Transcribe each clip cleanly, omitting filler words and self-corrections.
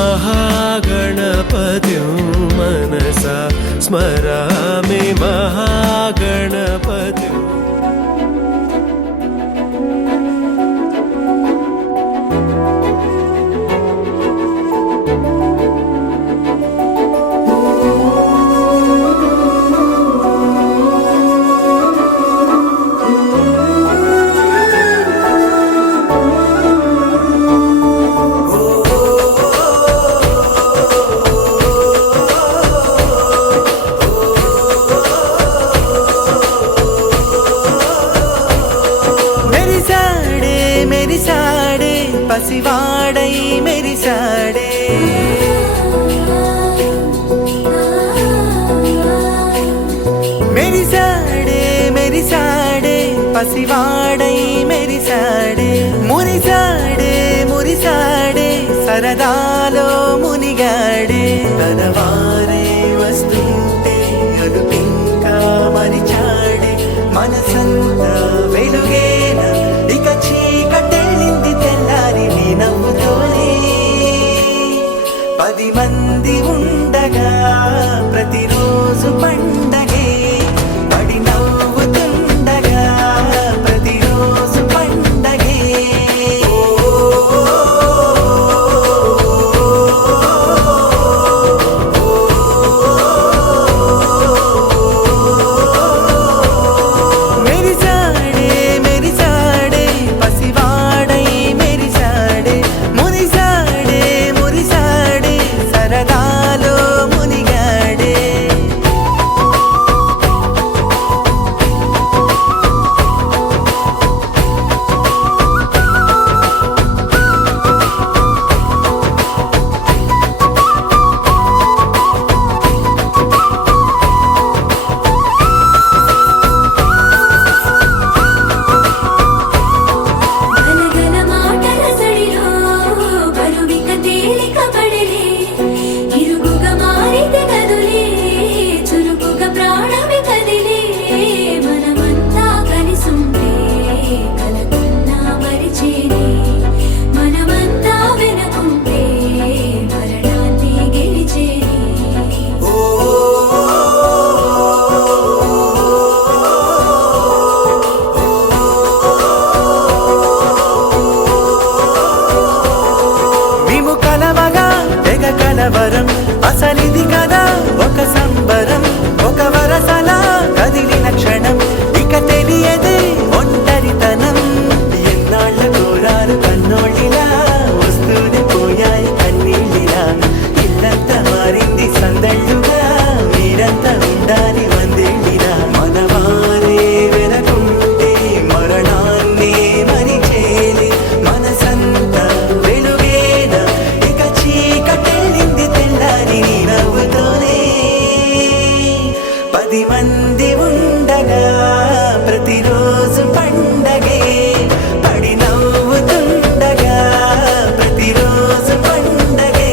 महागणपतिं मनसा स्मरामि महागणपतिम् పసివాడై మెరిసాడే మెరిసాడే మెరిసాడే పసివాడై మెరిసాడే మురిసాడే మురిసాడే సరదాలో మునిగాడే తనవారే వస్తుంటే అడుపింకా మరిచాడే మనసంతా వెలుగేనా ఇక చీకటెళ్ళింది తెల్లారి నీ నవ్వుతోనే 10 మంది ఉండగా ప్రతిరోజు పండగే పడి నవ్వుతుండగా ప్రతిరోజు పండగే మెరిసాడే మెరిసాడే పసివాడై మెరిసాడే మురిసాడే మురిసాడే సరదాలో మునిగాడే గనగన మాటల సడిలో బరువిక తేలిక పడలే ఇరుగుగా మారితే కదులే చురుకుగా ప్రాణమే కదిలే మనమంతా కలిసుంటే కలకున్నా మరిచేనే మనమంతా వెనకుంటే మరణాన్ని గెలిచేనే మేము కలవగా తెగ కలవరం అసలిది కదా ఒక సంబరం ఒక వరసలా కదిలిన క్షణం ఇక తెలియదే ఒంటరితనం ఎన్నాళ్ళ కోరారు కన్నోళ్ళిలా వస్తూనే పోయాయి కన్నీళ్ళిలా ఇల్లంతా మారింది సందళ్ళుగా మీరంతా ఉండాలి వందేళ్ళిలా మనవారే వెనకుంటే మరణాన్ని మరిచేలి మనసంతా వెలుగేనా ఇక చీకటెళ్ళింది తెల్లారి నీ నవ్వుతోనే 10 మంది ఉండగా ప్రతిరోజు పండగే పడి నవ్వుతుండగా ప్రతిరోజు పండగే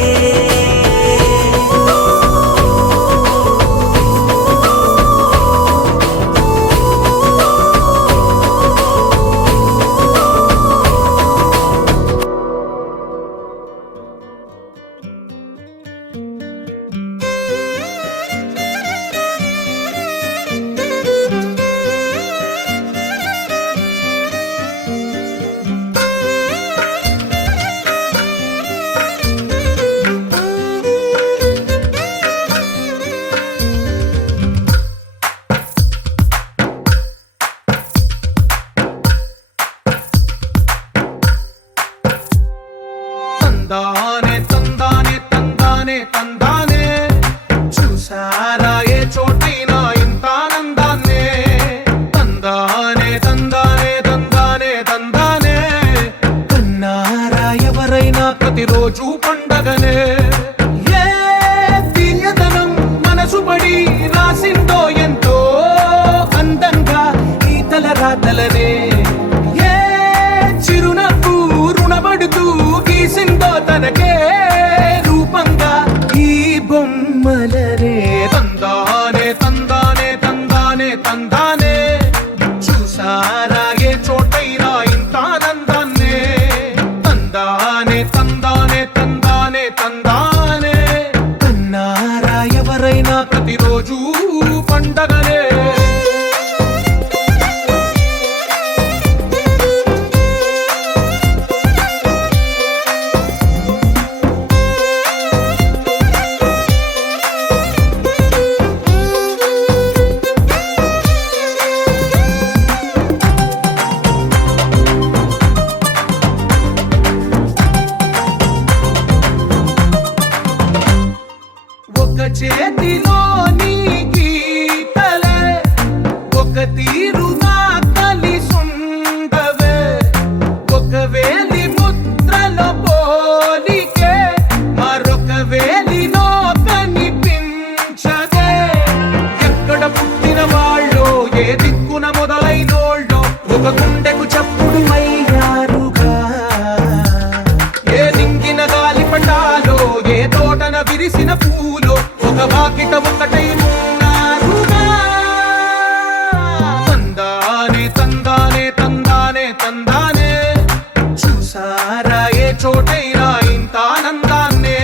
తందానే తందానే తందానే తందానే చూసారా ఏ చోటైనా ఇంత ఆనందాన్నే తందానే తందానే తందానే తందానే కన్నారా ఎవరైనా ప్రతిరోజు పండగనే ఏ తీయదనం మనసు పడి రాసిందో ఎంతో అందంగా ఈ తలరాతలనే ఏ చిరునవ్వు రుణపడుతూ గీసిందో తనకే రూపంగా ఈ బొమ్మలనే తందానే తందానే తందానే తందానే చూసారా ఏ చోటైనా ఇంత ఆనందాన్నే తందానే తందానే తందానే తందానే చేతిలో నీ గీతలే ఒక తీరుగా కలిసుండవే ఒకవేళ ముద్రలో పోలికే మరొక వేలిలో కనిపించదే ఎక్కడ పుట్టిన వాళ్ళో ఏ దిక్కున మొదలైనోళ్ళో ఒక గుండెకు చప్పుడు అయ్యారుగా ఏ నింగిన గాలి పటాలో ఏ తోటన విరిసిన పూలో ఒక వాకిట ఒకటై ఉన్నారుగా తందానే తందానే తందానే తందానే చూసారా ఏ చోటైనా ఇంత ఆనందాన్నే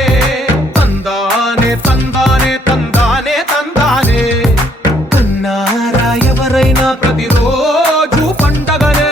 తందానే తందానే తందానే తందానే కన్నారా ఎవరైనా ప్రతిరోజు పండగనే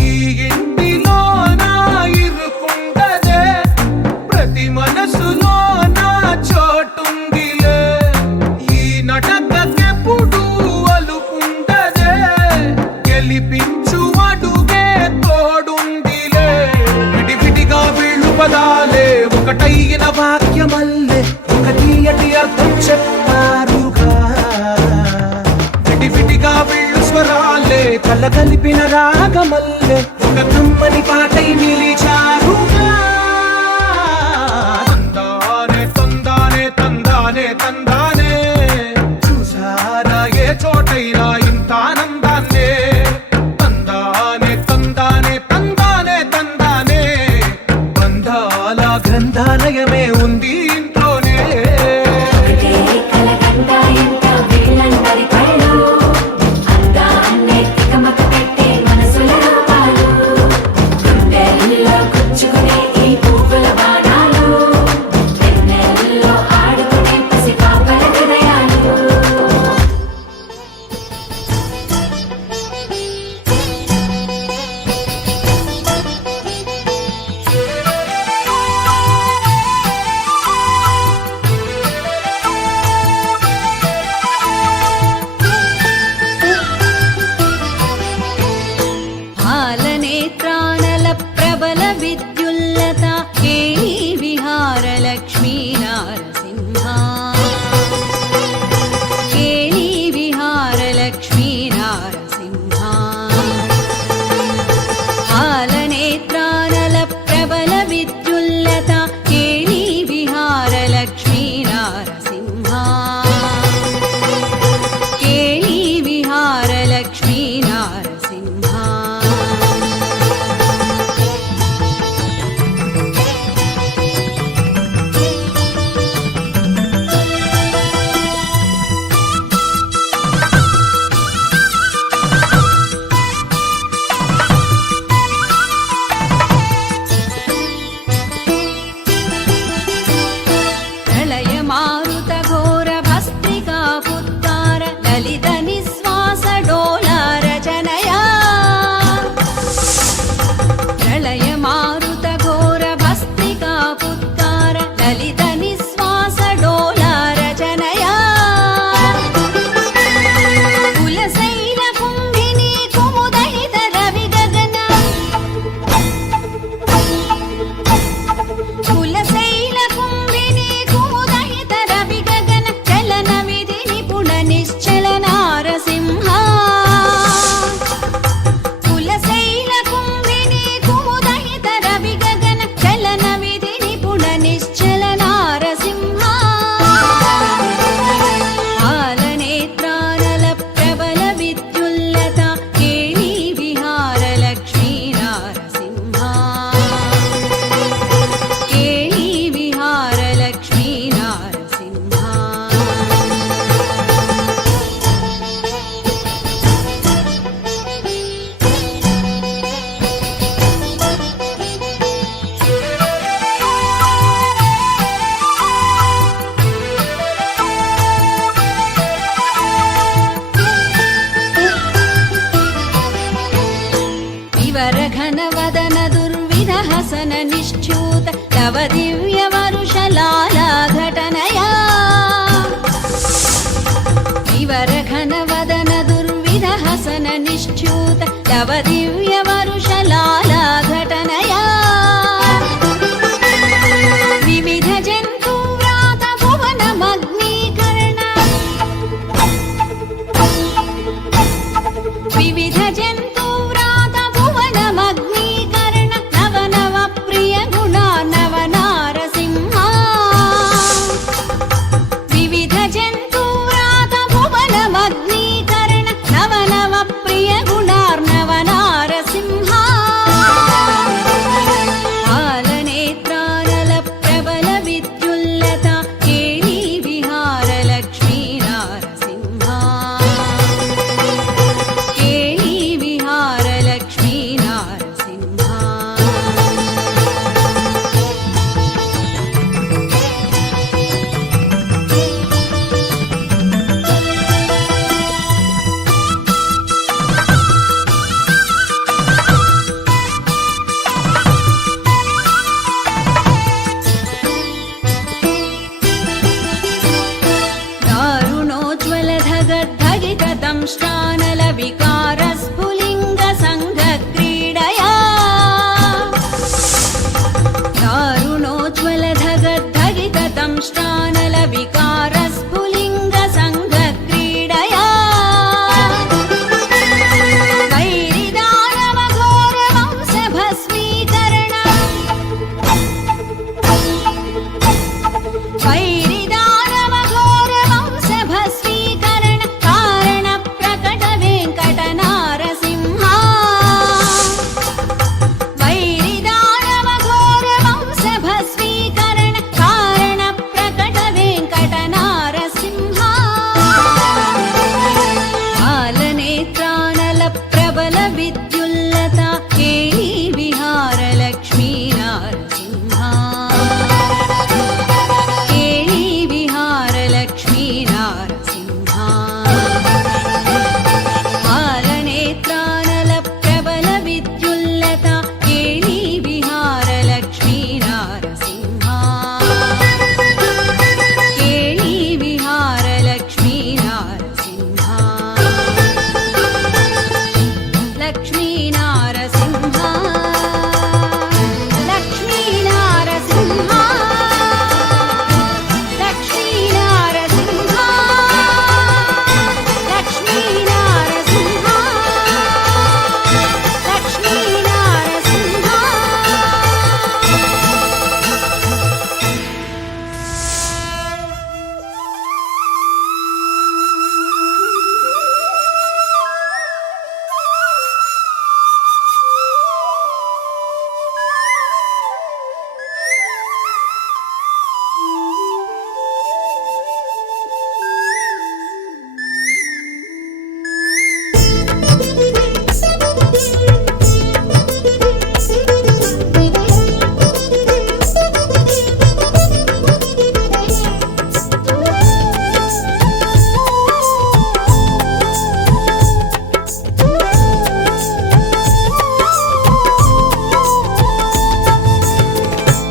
ఈ ఇంటిలో నా ఇరుకుండదే ప్రతి మనసులో నా చోటుందిలే ఈ నటకెప్పుడు అలుకుండదే గెలిపించు అడుగే తోడుందిలే విడివిడిగా వీళ్ళు పదాలే ఒకటైన వాక్యమల్లే ఒక తీయటి అర్థం చెప్పారుగా విడివిడిగా వీళ్ళు స్వరాలే కల కలిపిన రాగమల్లే ఒక కమ్మని పాటై నిలిచారుగా తందానే తందానే తందానే తందానే చూసారా ఏ చోటైనా ఇంత ఆనందాన్నే తందానే తందానే తందానే తందానే బంధాల గ్రంథాలయమే ఉంది ఇంట్లోనే ఒకటే కలగంట ఎంత వీళ్ళందరి కళ్ళు అందాన్నే తికమక పెట్టే మనసుల రూపాలు గుండెల్లో विवरघनवदन दुर्विधहसन निश्च्यूत तव दिव्यवरुषलाला घटनया विविध जन्तुव्रात भुवनमग्नीकरण विविध जन्तुव्रात भुवनमग्नीकरण नव नव प्रिय गुणा नव नारसिंहा विविध जन्तुव्रात भुवनमग्नीकरण नव नव प्रिय गुणार्णव नारसिंहा बालनेत्रानल प्रबल विद्युल्लता केली विहार लक्ष्मी नारसिंहा केली विहार लक्ष्मी नारसिंहा दारुणोज्ज्वलधगद्धगितदंष्ट्रानल विकारस्फुलिङ्गसङ्घक्रीडया दारुणोज्ज्वलधगद्धगितदंष्ट्रानल विकारस्फुलिङ्गसङ्घक्रीडया वैरिदानवघोरवंशभस्मीकरण वैरिदानवघोरवंशभस्मीकरण कारण प्रकट वेङ्कटनारसिंहा वैरिदानवघोरवंशभस्मीकरण कारण प्रकट वेङ्कटनारसिंहा बालनेत्रानल प्रबल विद्युल्लता केली विहार लक्ष्मी नारसिंहा केली विहार लक्ष्मी नारसिंहा बालनेत्रानल प्रबल विद्युल्लता केली विहार लक्ष्मी नारसिंहा केली विहार लक्ष्मी नारसिंहा लक्ष्मी नारसिंहा लक्ष्मी नारसिंहा लक्ष्मी नारसिंहा लक्ष्मी नारसिंहा लक्ष्मी नारसिंहा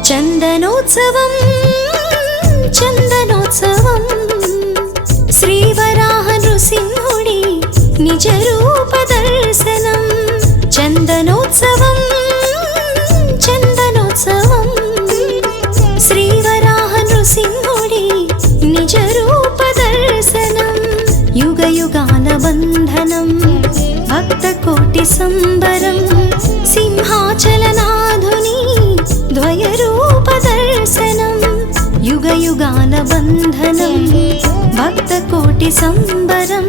చందనోత్సవం చందనోత్సవం శ్రీవరాహ నృసింహుడి నిజ రూప దర్శనం చందనోత్సవం చందనోత్సవం శ్రీవరాహ నృసింహుడి నిజ రూప దర్శనం యుగ యుగాల బంధనం భక్త కోటి సంబరం సింహాచలనాధుని ద్వయ రూప దర్శనం యుగ యుగాల బంధనం భక్త కోటి సంబరం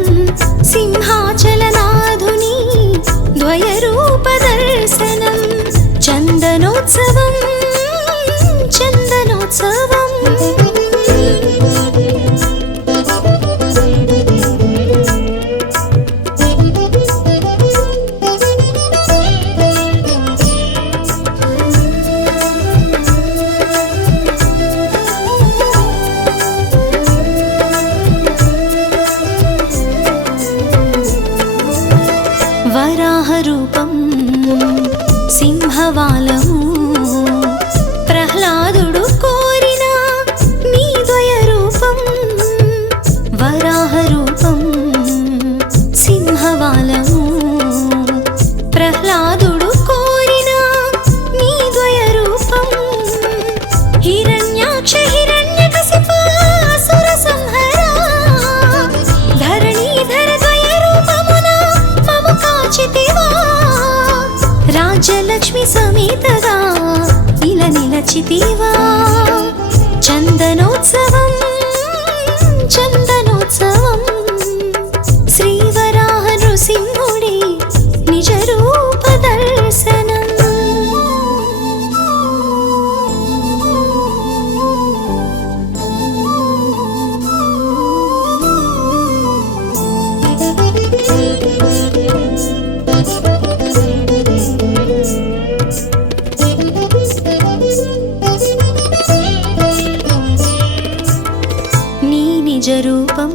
సింహాచలనాధుని ద్వయ రూప దర్శనం చందనోత్సవం చందనోత్సవం వరాహ రూపం సింహవాలము ప్రహ్లాదుడు కోరిన నీ ద్వయ రూపం వరాహ రూపం సమేతగా ఇలా నిలచితివా చందనోత్సవం చందనోత్సవం శ్రీవరాహ నృసింహుడి నిజ రూప దర్శనం నీ నిజ రూపం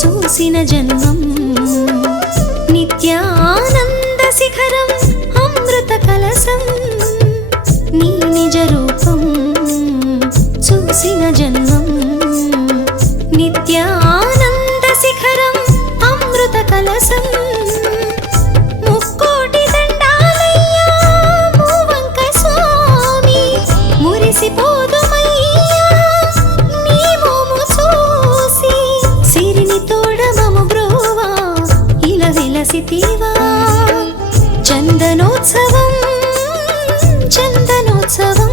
చూసిన జన్మం నిత్యానంద శిఖరం అమృత కలసం నీ నిజ రూపం చూసిన జన్మం నిత్యానంద శిఖరం అమృత కలసం ముక్కోటి దండాలయ్యా మూవంక స్వామి మురిసిపోదుమయ్యా నీ మోము చూసి సిరిని తోడమము బ్రోవా ఇలా విలసితివా చందనోత్సవం చందనోత్సవం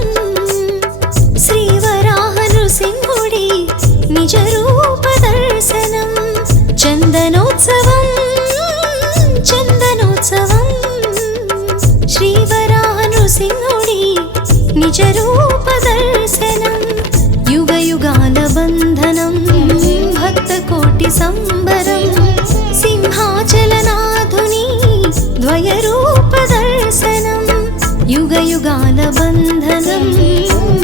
శ్రీవరాహ నృసింహుడి నిజ రూప దర్శనం చందనోత్సవం చందనోత్సవం శ్రీవరాహ నృసింహుడి నిజ రూప దర్శనం యుగ యుగాల బంధనం భక్త కోటి సంబరం సింహాచలనాథుని ద్వయ రూప దర్శనం యుగ యుగాల బంధనం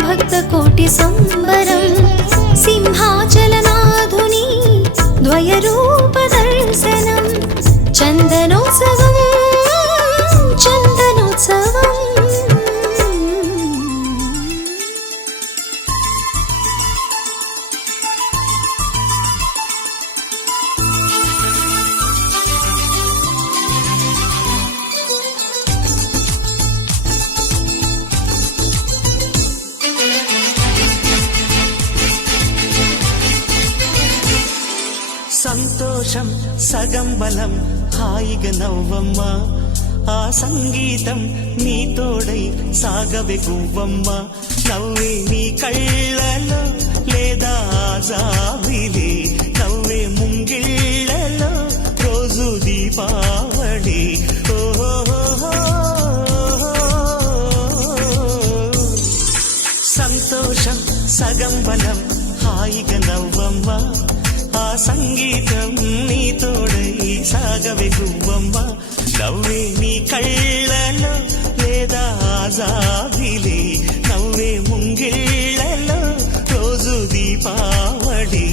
భక్త కోటి సంబరం సింహాచలనాథుని ద్వయ రూప దర్శనం చందనోత్సవం చందనోత్సవం సంతోషం సగం బలం హాయిగా నవ్వమ్మ ఆ సంగీతం నీ తోడై సాగవే గువ్వమ్మ నవ్వే నీ కళ్ళలో లేదా జాబిలి నవ్వే ముంగిళ్ళలో రోజు దీపావళి సంతోషం సగం బలం హాయిగా నవ్వమ్మ ఆ సంగీతం నీ తోడై సాగవే గువ్వమ్మ నవ్వే నీ కళ్ళలో లేదా జాబిలి నవ్వే ముంగిళ్ళలో రోజు దీపావళి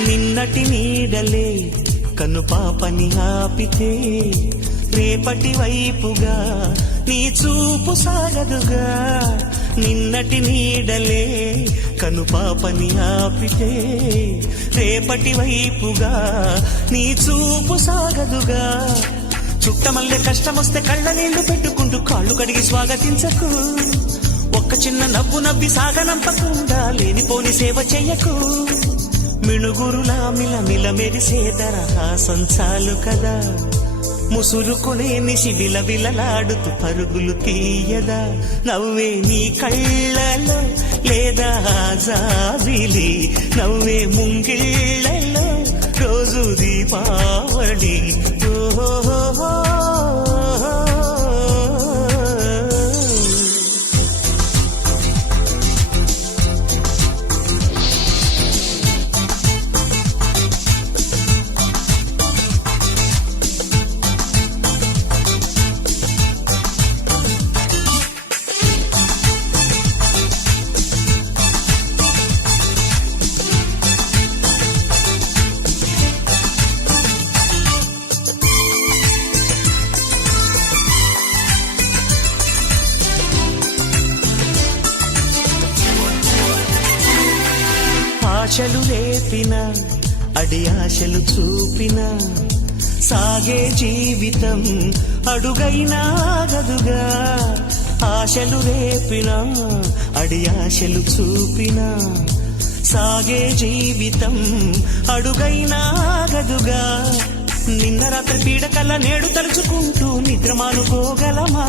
నిన్నటి నీడలే కను పాపని ఆపితే రేపటి వైపుగా నీ చూపు సాగదుగా నిన్నటి నీడలే కను పాపని ఆపితే రేపటి వైపుగా నీ చూపు సాగదుగా చుట్టమల్లె కష్టమొస్తే కళ్ళ నీళ్లు పెట్టుకుంటూ కాళ్ళు కడిగి స్వాగతించకు ఒక్క చిన్న నవ్వు నవ్వి సాగనంపకుండా లేనిపోని సేవ చెయ్యకు మిణుగురులా మిలమిల మెరిసే దరహాసం చాలు కదా ముసురుకునే నిశి విలవిలలాడుతూ పరుగులు తీయదా నవ్వే నీ కళ్ళలో లేదా జాబిలి నవ్వే ముంగిళ్ళలో రోజు దీపావళి ఓహో ఆశలు రేపిన అడి ఆశలు చూపిన సాగే జీవితం అడుగైనా గదుగా ఆశలు రేపిన అడి ఆశలు చూపిన సాగే జీవితం అడుగైనా గదుగా నిన్న రాత్రి పీడకల నేడు తలుచుకుంటూ నిద్రమానుకోగలమా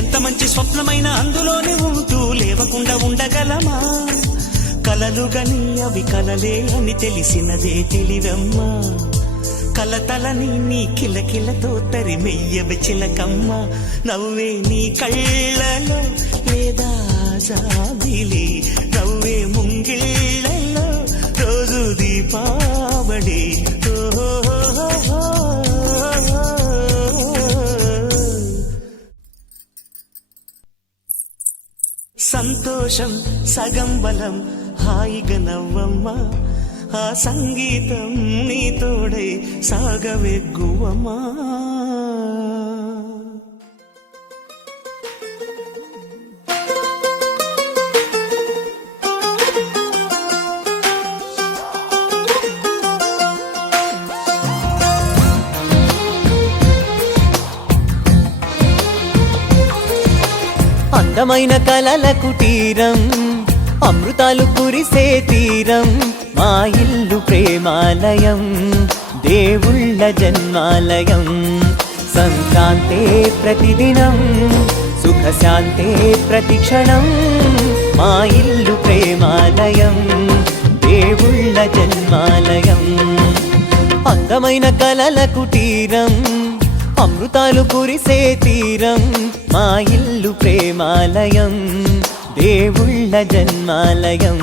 ఎంత మంచి స్వప్నమైన అందులోనే ఉంటూ లేవకుండా ఉండగలమా కలలుగని అవి కలలే అని తెలిసినదే తెలివమ్మా కలతలని నీ కిలకిలతో తరిమెయ్యవి చిలకమ్మ నవ్వే నీ కళ్ళలో లేదా జాబిలి నవ్వే ముంగిళ్ళలో రోజు దీపావళి సంతోషం సగం బలం హాయిగా నవ్వమ్మా ఆ సంగీతం నీ తోడై సాగవెగ్గువమ్మా అందమైన కలల కుటీరం అమృతాలు కురిసే తీరం మా ఇల్లు ప్రేమాలయం దేవుళ్ళ జన్మాలయం సంక్రాంతే ప్రతిదినం సుఖశాంతే ప్రతిక్షణం మా ఇల్లు ప్రేమాలయం దేవుళ్ళ జన్మాలయం అందమైన కలల కుటీరం అమృతాలు కురిసే తీరం మా ఇల్లు ప్రేమాలయం దేవుళ్ళ జన్మాలయం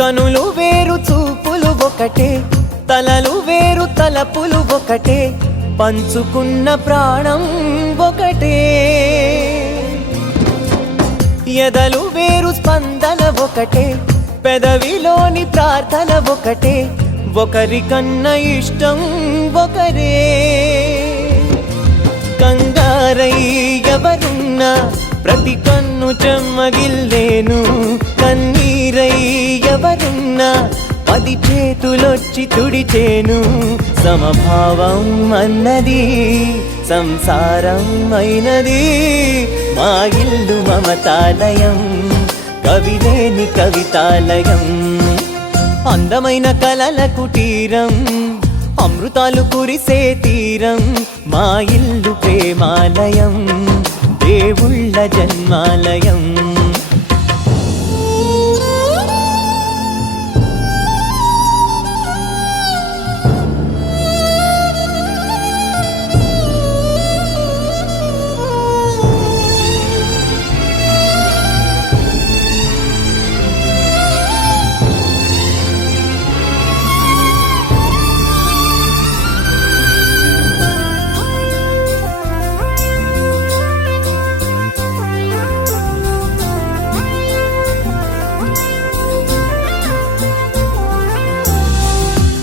కనులు వేరు చూపులు ఒకటే తలలు వేరు తలపులు ఒకటే పంచుకున్న ప్రాణం ఒకటే ఎదలు వేరు స్పందన ఒకటే పెదవిలోని ప్రార్థన ఒకటే ఒకరికన్నా ఇష్టం ఒకరే కంగారై ఎవరున్నా ప్రతి కన్ను చెమ్మగిల్లేను కన్నీరై ఎవరున్నా 10 చేతులొచ్చి తుడిచేను సమభావం అన్నది సంసారం అయినది మా ఇల్లు మమతాలయం కవిలేని కవితాలయం అందమైన కలల కుటీరం అమృతాలు కురిసే తీరం మా ఇల్లు ప్రేమాలయం దేవుళ్ళ జన్మాలయం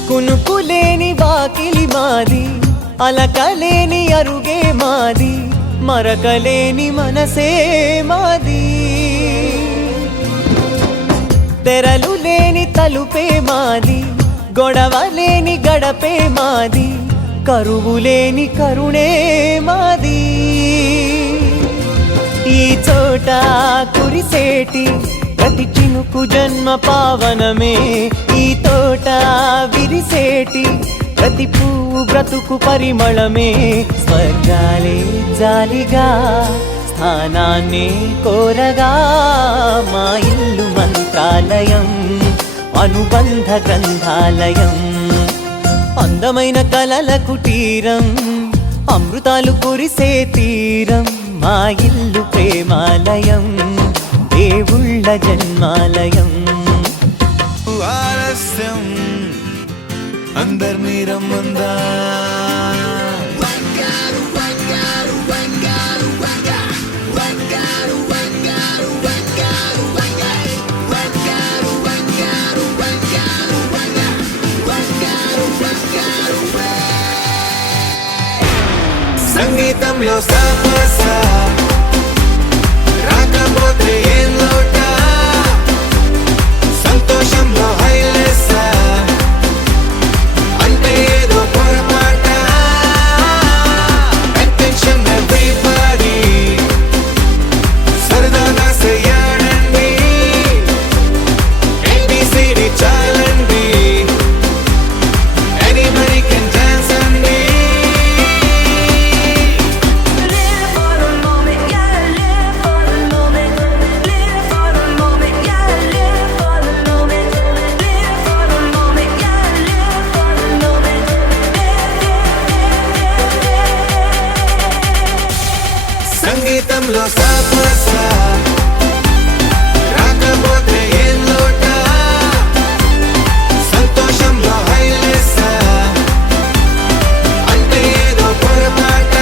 కునుకులేని వాకిలి మాది అలకలేని అరుగే మాది మరకలేని మనసే మాది తెరలు లేని తలుపే మాది గొడవలేని గడపే మాది కరువులేని కరుణే మాది ఈ చోట కురిసేటి ప్రతి చినుకు జన్మ పావనమే ఈ తోట విరిసేటి ప్రతి పువ్వు బ్రతుకు పరిమళమే స్వర్గాలే జాలిగా స్థానాన్ని కోరగా మా ఇల్లు మంత్రాలయం అనుబంధ గ్రంథాలయం అందమైన కలల కుటీరం, అమృతాలు కురిసే తీరం, మా ఇల్లు ప్రేమాలయం, దేవుళ్ళ జన్మాలయం. ఆలస్యం అందర్నీ రమ్మందా సంగీతంలో సాపస రాకపోతే ఏం లోట, సంతోషంలో హైలెస్స అంటే ఏదో పొరపాట. Attention everybody, సరదాగా చెయ్యాడండి, ABCD చాలండి, anybody can dance అండి. Live for the moment, yeah, live for the moment. Live for the moment, yeah, live for the moment. Live for the moment, yeah, live for the moment. సంగీతంలో సాపస రాకపోతే ఏం లోట, సంతోషంలో హైలెస్స అంటే ఏదో పొరపాట.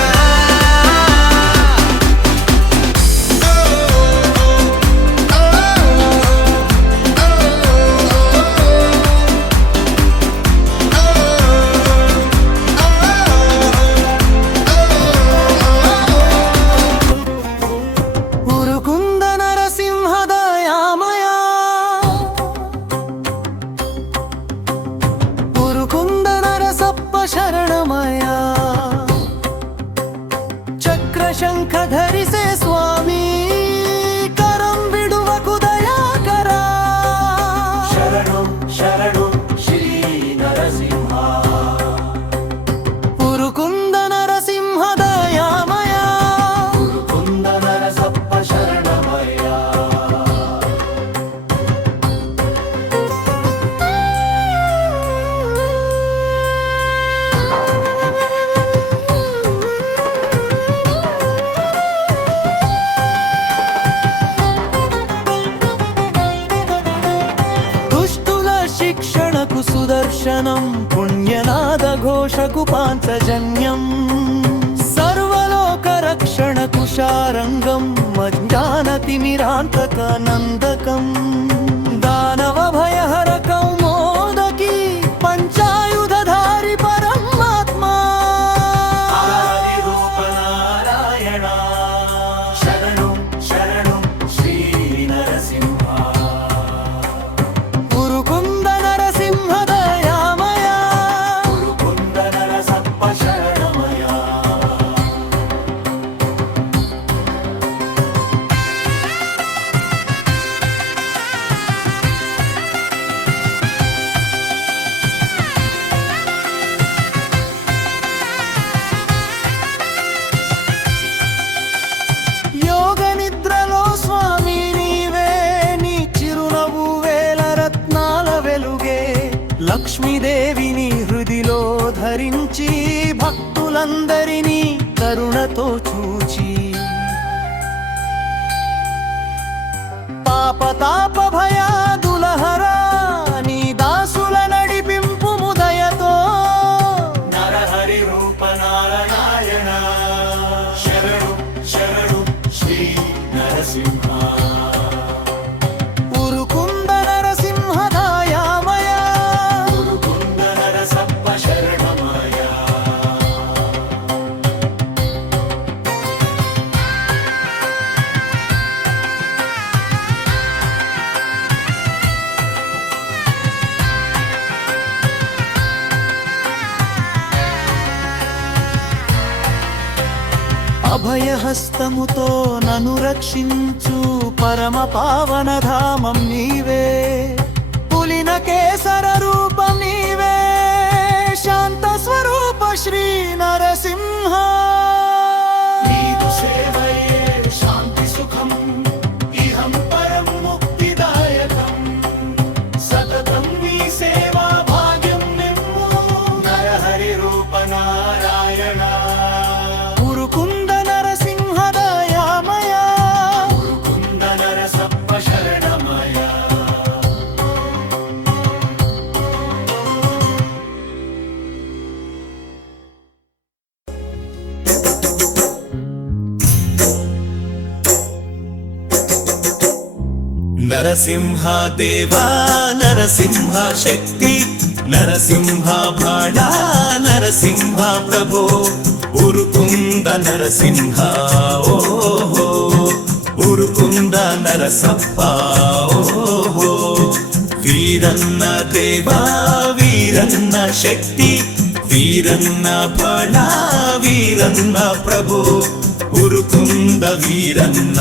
ఉరుకుంద నరసింహదయామయ, ఉరుకుంద నరసప్ప శరణమయ, చక్రశంఖ ధరిసే స్వామి, కరం విడువకు దయాకరా. శరణం శరణం శ్రీ నరసింహ. ఉరుకుంద నరసింహదయామయ, ఉరుకుంద నరసప్ప శరణమయ. దుష్టుల శిక్షణకు సుదర్శనం, పుణ్యనాద ఘోషకు పాంచజన్యం, సర్వలోక రక్షణకు శారంగం, మజ్ఞాన తిమిరాంతక నందకం, దానవ భయహర కౌమోదకి, పంచాయుధధారి పరమాత్మా. ఆదిరూప నారాయణ, శరణం శరణం శ్రీ నరసింహ. ఉరుకుంద నరసింహదయామయ, ఉరుకుంద నరసప్ప శరణమయ. యోగ నిద్రలో స్వామి నీవే, నీ చిరునవ్వు వేల రత్నాల వెలుగే, లక్ష్మీదేవిని హృదిలో ధరించి, భక్తులందరినీ కరుణతో చూచి, పాపతాప భయాదులహరా, నీ దాసుల నడిపింపు ముదయతో. నరహరి రూప నారాయణ, శరణు శరణు శ్రీ నరసింహ. ఉరుకుంద నరసింహదయామయ, ఉరుకుంద నరసప్ప శరణమయ. అభయహస్తముతో నన్ను రక్షించు, పరమ పావన ధామం నీవే, పులిన కేసర రూపం నీవే, శాంత స్వరూప శ్రీ నరసింహ. నీదు సేవయే శాంతి సుఖం, ఇహం పరం ముక్తిదాయకం, సతతం నీ సేవా భాగ్యం నిమ్ము, నరహరి నరసింహ దేవా నరసింహ శక్తి నరసింహ బాణ నరసింహ ప్రభో ఉరుకుంద నరసింహ ఓహో ఉరుకుంద నరసప్ప ఓహో వీరన్న దేవా వీరన్న శక్తి వీరన్న బాణ వీరన్న ప్రభో ఉరుకుంద వీరన్న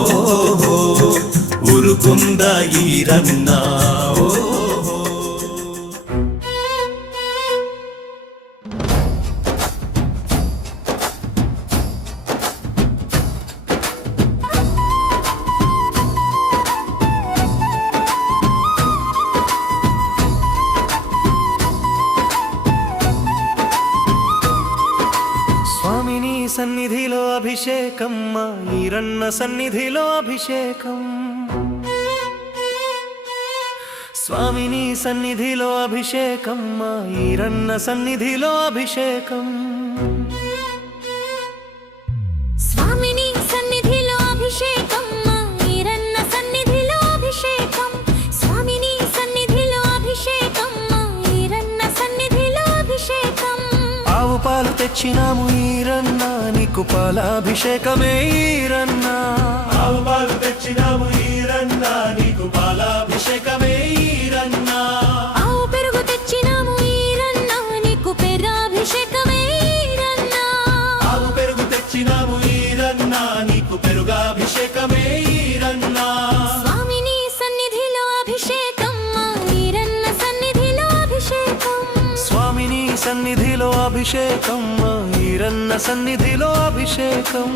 ఓహో ఉరుకుంద ఈరన్న ఓహో స్వామిని సన్నిధిలో అభిషేకం మా ఈరన్న సన్నిధిలో అభిషేకం స్వామిని సన్నిధిలో అభిషేకం మా ఈరన్న సన్నిధిలో అభిషేకం స్వామిని సన్నిధిలో అభిషేకం మా ఈరన్న సన్నిధిలో అభిషేకం స్వామిని సన్నిధిలో అభిషేకం మా ఈరన్న సన్నిధిలో అభిషేకం ఆవు పాలు తెచ్చినాము ఈరన్న నీకు పాలాభిషేకమే ఈరన్న ఆవు పాలు తెచ్చినాము ఈరన్న నీకు పాలాభిషేకమే ఈరన్న ఆవు పెరుగు తెచ్చినాము ఈరన్న నీకు పెరుగాభిషేకమే ఈరన్న ఆవు పెరుగు తెచ్చినాము ఈరన్న నీకు పెరుగాభిషేకమే ఈరన్న స్వామిని సన్నిధిలో అభిషేకం మా ఈరన్న సన్నిధిలో అభిషేకం స్వామిని సన్నిధిలో అభిషేకం మా ఈరన్న సన్నిధిలో అభిషేకం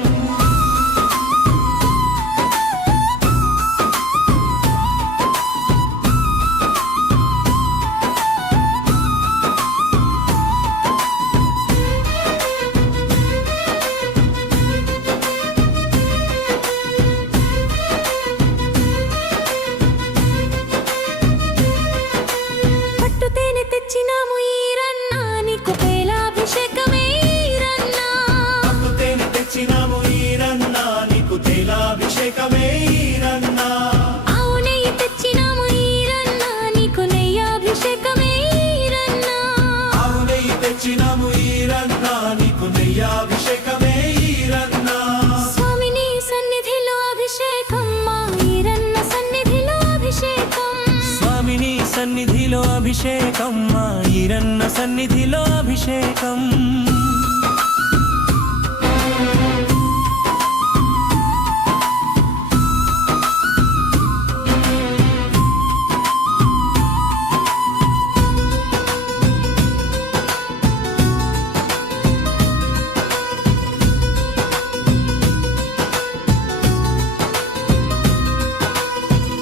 పట్టు తేనె తెచ్చినాము ఈరన్న నీకు పేలాభిషేకమే ఈరన్న పట్టు తేనె తెచ్చినాము ఈరన్న నీకు తేలాభిషేకమే ఈరన్న ఆవు నెయ్యి తెచ్చినాము ఈరన్న నీకు నెయ్యాభిషేకమే ఈరన్న ఆవు నెయ్యి తెచ్చినాము ఈరన్న నీకు నెయ్యాభిషేకమే ఈరన్న స్వామిని సన్నిధిలో అభిషేకం మా ఈరన్న సన్నిధిలో అభిషేకం స్వామిని సన్నిధిలో అభిషేకం మా ఈరన్న సన్నిధిలో అభిషేకం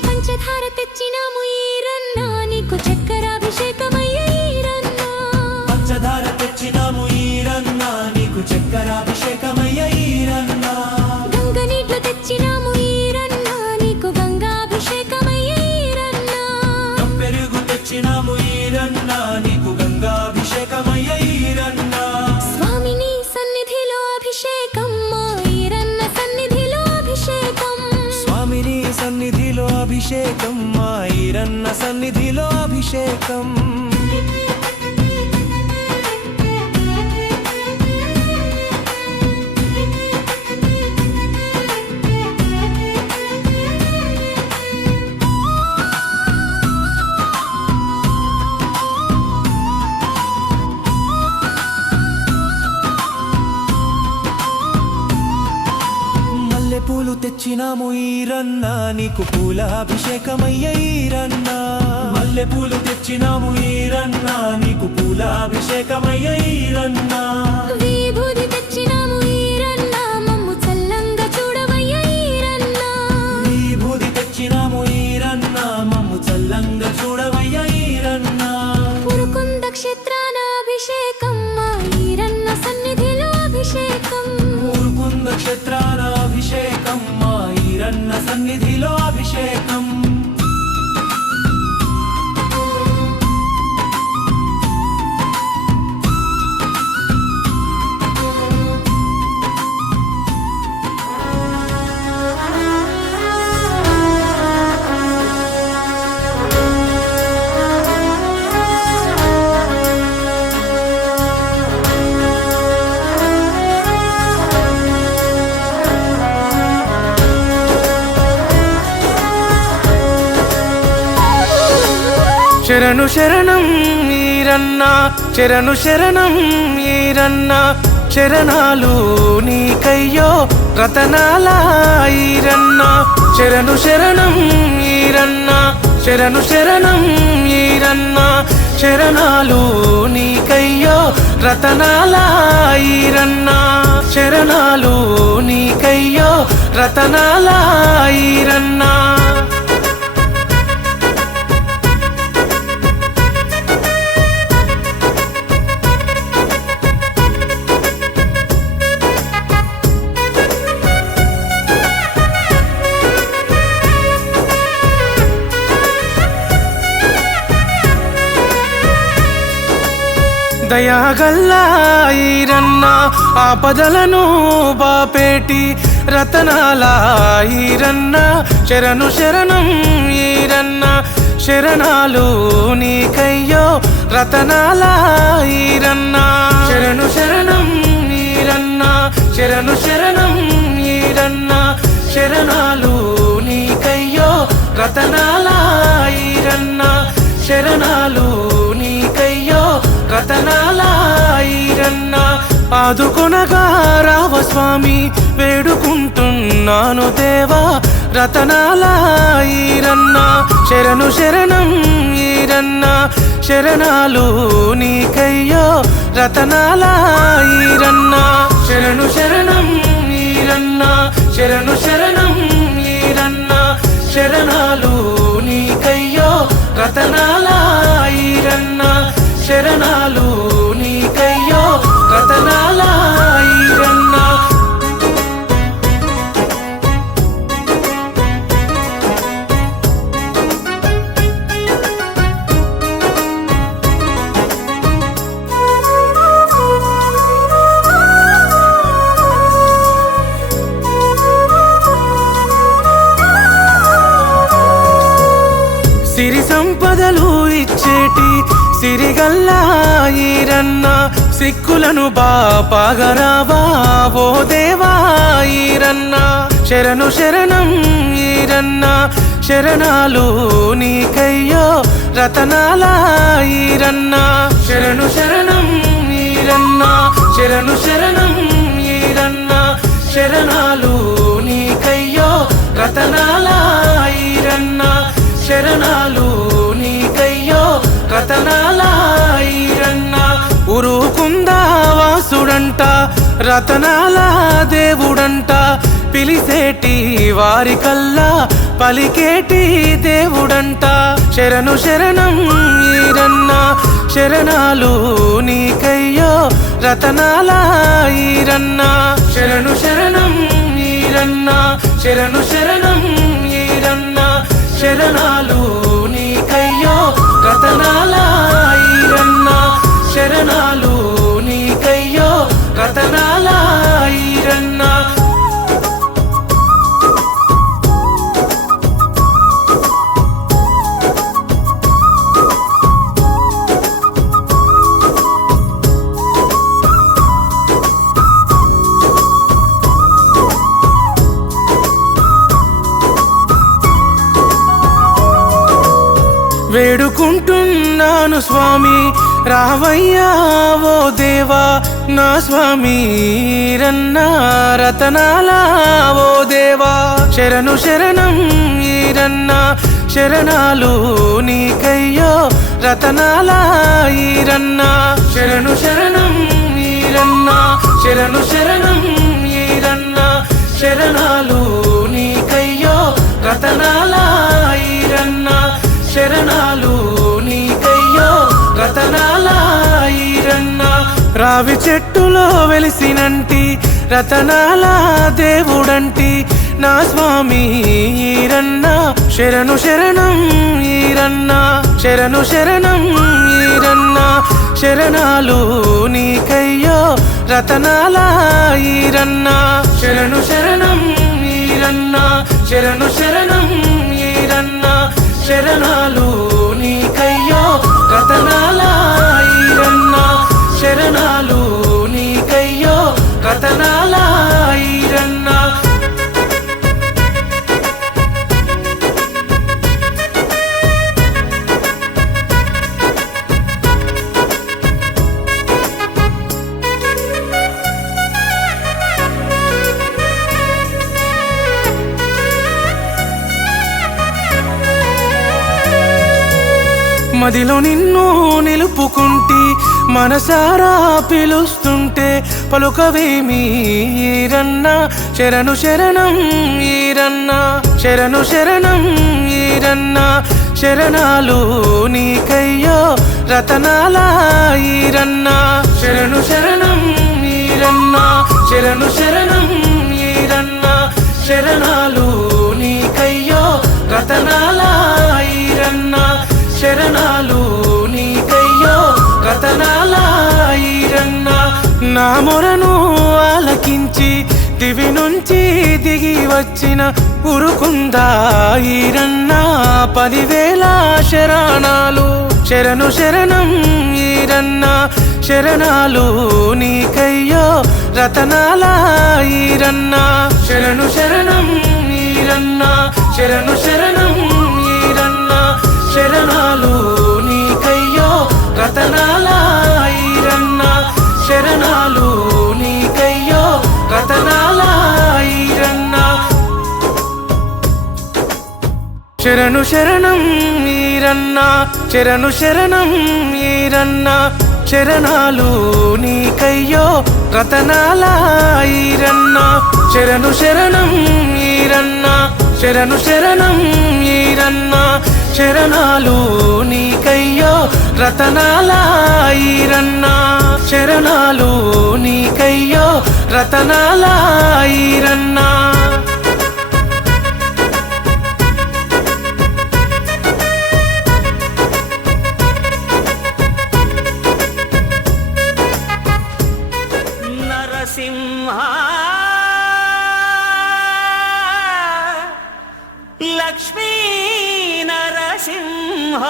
పంచదార తెచ్చినాము ఈరన్న నీకు చక్కెరాభిషేకమయ్య ఈరన్న పంచదార తెచ్చినాము ఈరన్న నీకు చక్కెరాభిషేకమయ్య ఈరన్న గంగ నీళ్లు తెచ్చినాము ఈరన్న నీకు గంగాభిషేకమయ్య ఈరన్న పెరుగు తెచ్చినాము ఈరన్న నీకు గంగాభిషేకమయ్య ఈరన్న స్వామిని సన్నిధిలో అభిషేకం మా ఈరన్న సన్నిధిలో అభిషేకం స్వామిని సన్నిధిలో అభిషేకం మా ఈరన్న సన్నిధిలో అభిషేకం మల్లెపూలు తెచ్చినాము ఈరన్న నీకు పూలాభిషేకమయ్య ఈరన్న మల్లెపూలు తెచ్చినాము ఈరన్న నీకు పూలాభిషేకమయ్య ఈరన్న విభూది తెచ్చినాము ఈరన్న మమ్ము చల్లంగా చూడవయ్య ఈరన్న విభూది తెచ్చినాము ఈరన్న మమ్ము చల్లంగా చూడవయ్య ఈరన్న ఉరుకుంద క్షేత్రాన అభిషేకం మా ఈరన్న సన్నిధిలో అభిషేకం ఊరుకుంద నక్షత్రాల అభిషేకం మా ఈరన్న సన్నిధిలో అభిషేకం శరణు శరణం ఈరన్న శరణు శరణం ఈరన్న శరణాలు నీకయ్యో రతనాల ఈరన్న శరణు శరణం ఈరన్న శరణు శరణం ఈరన్న శరణాలు నీకయ్యో రతనాల ఈరన్న శరణాలు నీకయ్యో రతనాల ఈరన్న దయాగల్లా ఈరన్న ఆపదలను బాపేటి రతనాల ఈరన్న శరణు శరణం ఈరన్న శరణాలు నీకయ్యో రతనాల ఈరన్న శరణు శరణం ఈరన్న శరణు శరణం ఈరన్న శరణాలు నీకయ్యో రతనాల ఈరన్న శరణాలు నీకయ్యో రతనాల ఈరన్న ఆదుకొనగా రావ స్వామి వేడుకుంటున్నాను దేవా రతనాల ఈరన్న శరణు శరణం ఈరన్న శరణాలు నీకయ్యో రతనాల ఈరన్న శరణు శరణం ఈరన్న శరణు శరణం ఈరన్న శరణాలు నీకయ్యో రతనాల ఈరన్న శరణాలు నీకయ్యో రతనాల ఈరన్న సిరి సంపదలు ఇచ్చేటి సిరిగల్లా ఈరన్న సిక్కులను బాపగరావా ఓ దేవా ఈరన్న శరణు శరణం ఈరన్న శరణాలు నీకయ్యో రతనాల ఈరన్న శరణు శరణం ఈరన్న శరణు శరణం ఈరన్న శరణాలు నీకయ్యో రతనాల ఈరన్న శరణాలు నీకయ్యో రతనాల ఈరన్న ఉరుకుందా వాసుడంట రతనాల దేవుడంట పిలిసేటి వారికల్లా పలికేటి దేవుడంట శరణు శరణం ఈరన్న శరణాలు నీకయ్యో రతనాల ఈరన్న శరణు శరణం ఈరన్న శరణు శరణం ఈరన్న శరణాలు నీకయ్యో రతనాల ఈరన్న శరణాలు నీకయ్యో రతనాల ఈరన్న వేడుకుంటున్నాను స్వామి రావయ్యా ఓ దేవా నా స్వామి ఈరన్న రతనాల ఓ దేవా శరణు శరణం ఈరన్న శరణాలు నీకయ్యో రతనాల ఈరన్న శరణు శరణం ఈరన్న శరణు శరణం ఈరన్న శరణాలు నీకయ్యో రతనాల ఈరన్న శరణాలు నీకయ్యో రతనాల ఈరన్న రావి చెట్టులో వెలిసినంటి రతనాల దేవుడంటి నా స్వామి ఈరన్న శరణు శరణం ఈరన్న శరణు శరణం ఈరన్న శరణాలు నీకయ్యో రతనాల ఈరన్న శరణు శరణం ఈరన్న శరణు శరణం ఈరన్న శరణాలు నీకయ్యో రతనాల ఈరన్న శరణాలు నీకయ్యో రతనాల ఈరన్న మదిలో నిన్ను నిలుపుకుంటి మనసారా పిలుస్తుంటే పలుకవేమి ఈరన్న శరణు శరణం ఈరన్న శరణు శరణం ఈరన్న శరణాలు నీకయ్యో రతనాల ఈరన్న శరణు శరణం ఈరన్న శరణు శరణం ఈరన్న శరణాలు నీకయ్యో రతనాల ఈరన్న శరణాలు నీకయ్యో రతనాల ఈరన్న నా మొరను ఆలకించి దివి నుంచి దిగి వచ్చిన ఉరుకుందా ఈరన్న 10,000 శరణాలు శరణు శరణం ఈరన్న శరణాలు నీకయ్యో రతనాల ఈరన్న శరణు శరణం ఈరన్న శరణు శరణం ఈరన్న శరణాలు నీకయ్యో రతనాల ఈరన్న శరణాలు నీకయ్యో రతనాల ఈరన్న శరణు శరణం ఈరన్న శరణు శరణం ఈరన్న శరణాలు నీకయ్యో రతనాల ఈరన్న శరణు శరణం ఈరన్న శరణు శరణం ఈరన్న శరణాలు నీకయ్యో రతనాల ఈరన్న శరణాలు నీకయ్యో రతనాల ఈరన్న నరసింహ లక్ష్మీ నరసింహ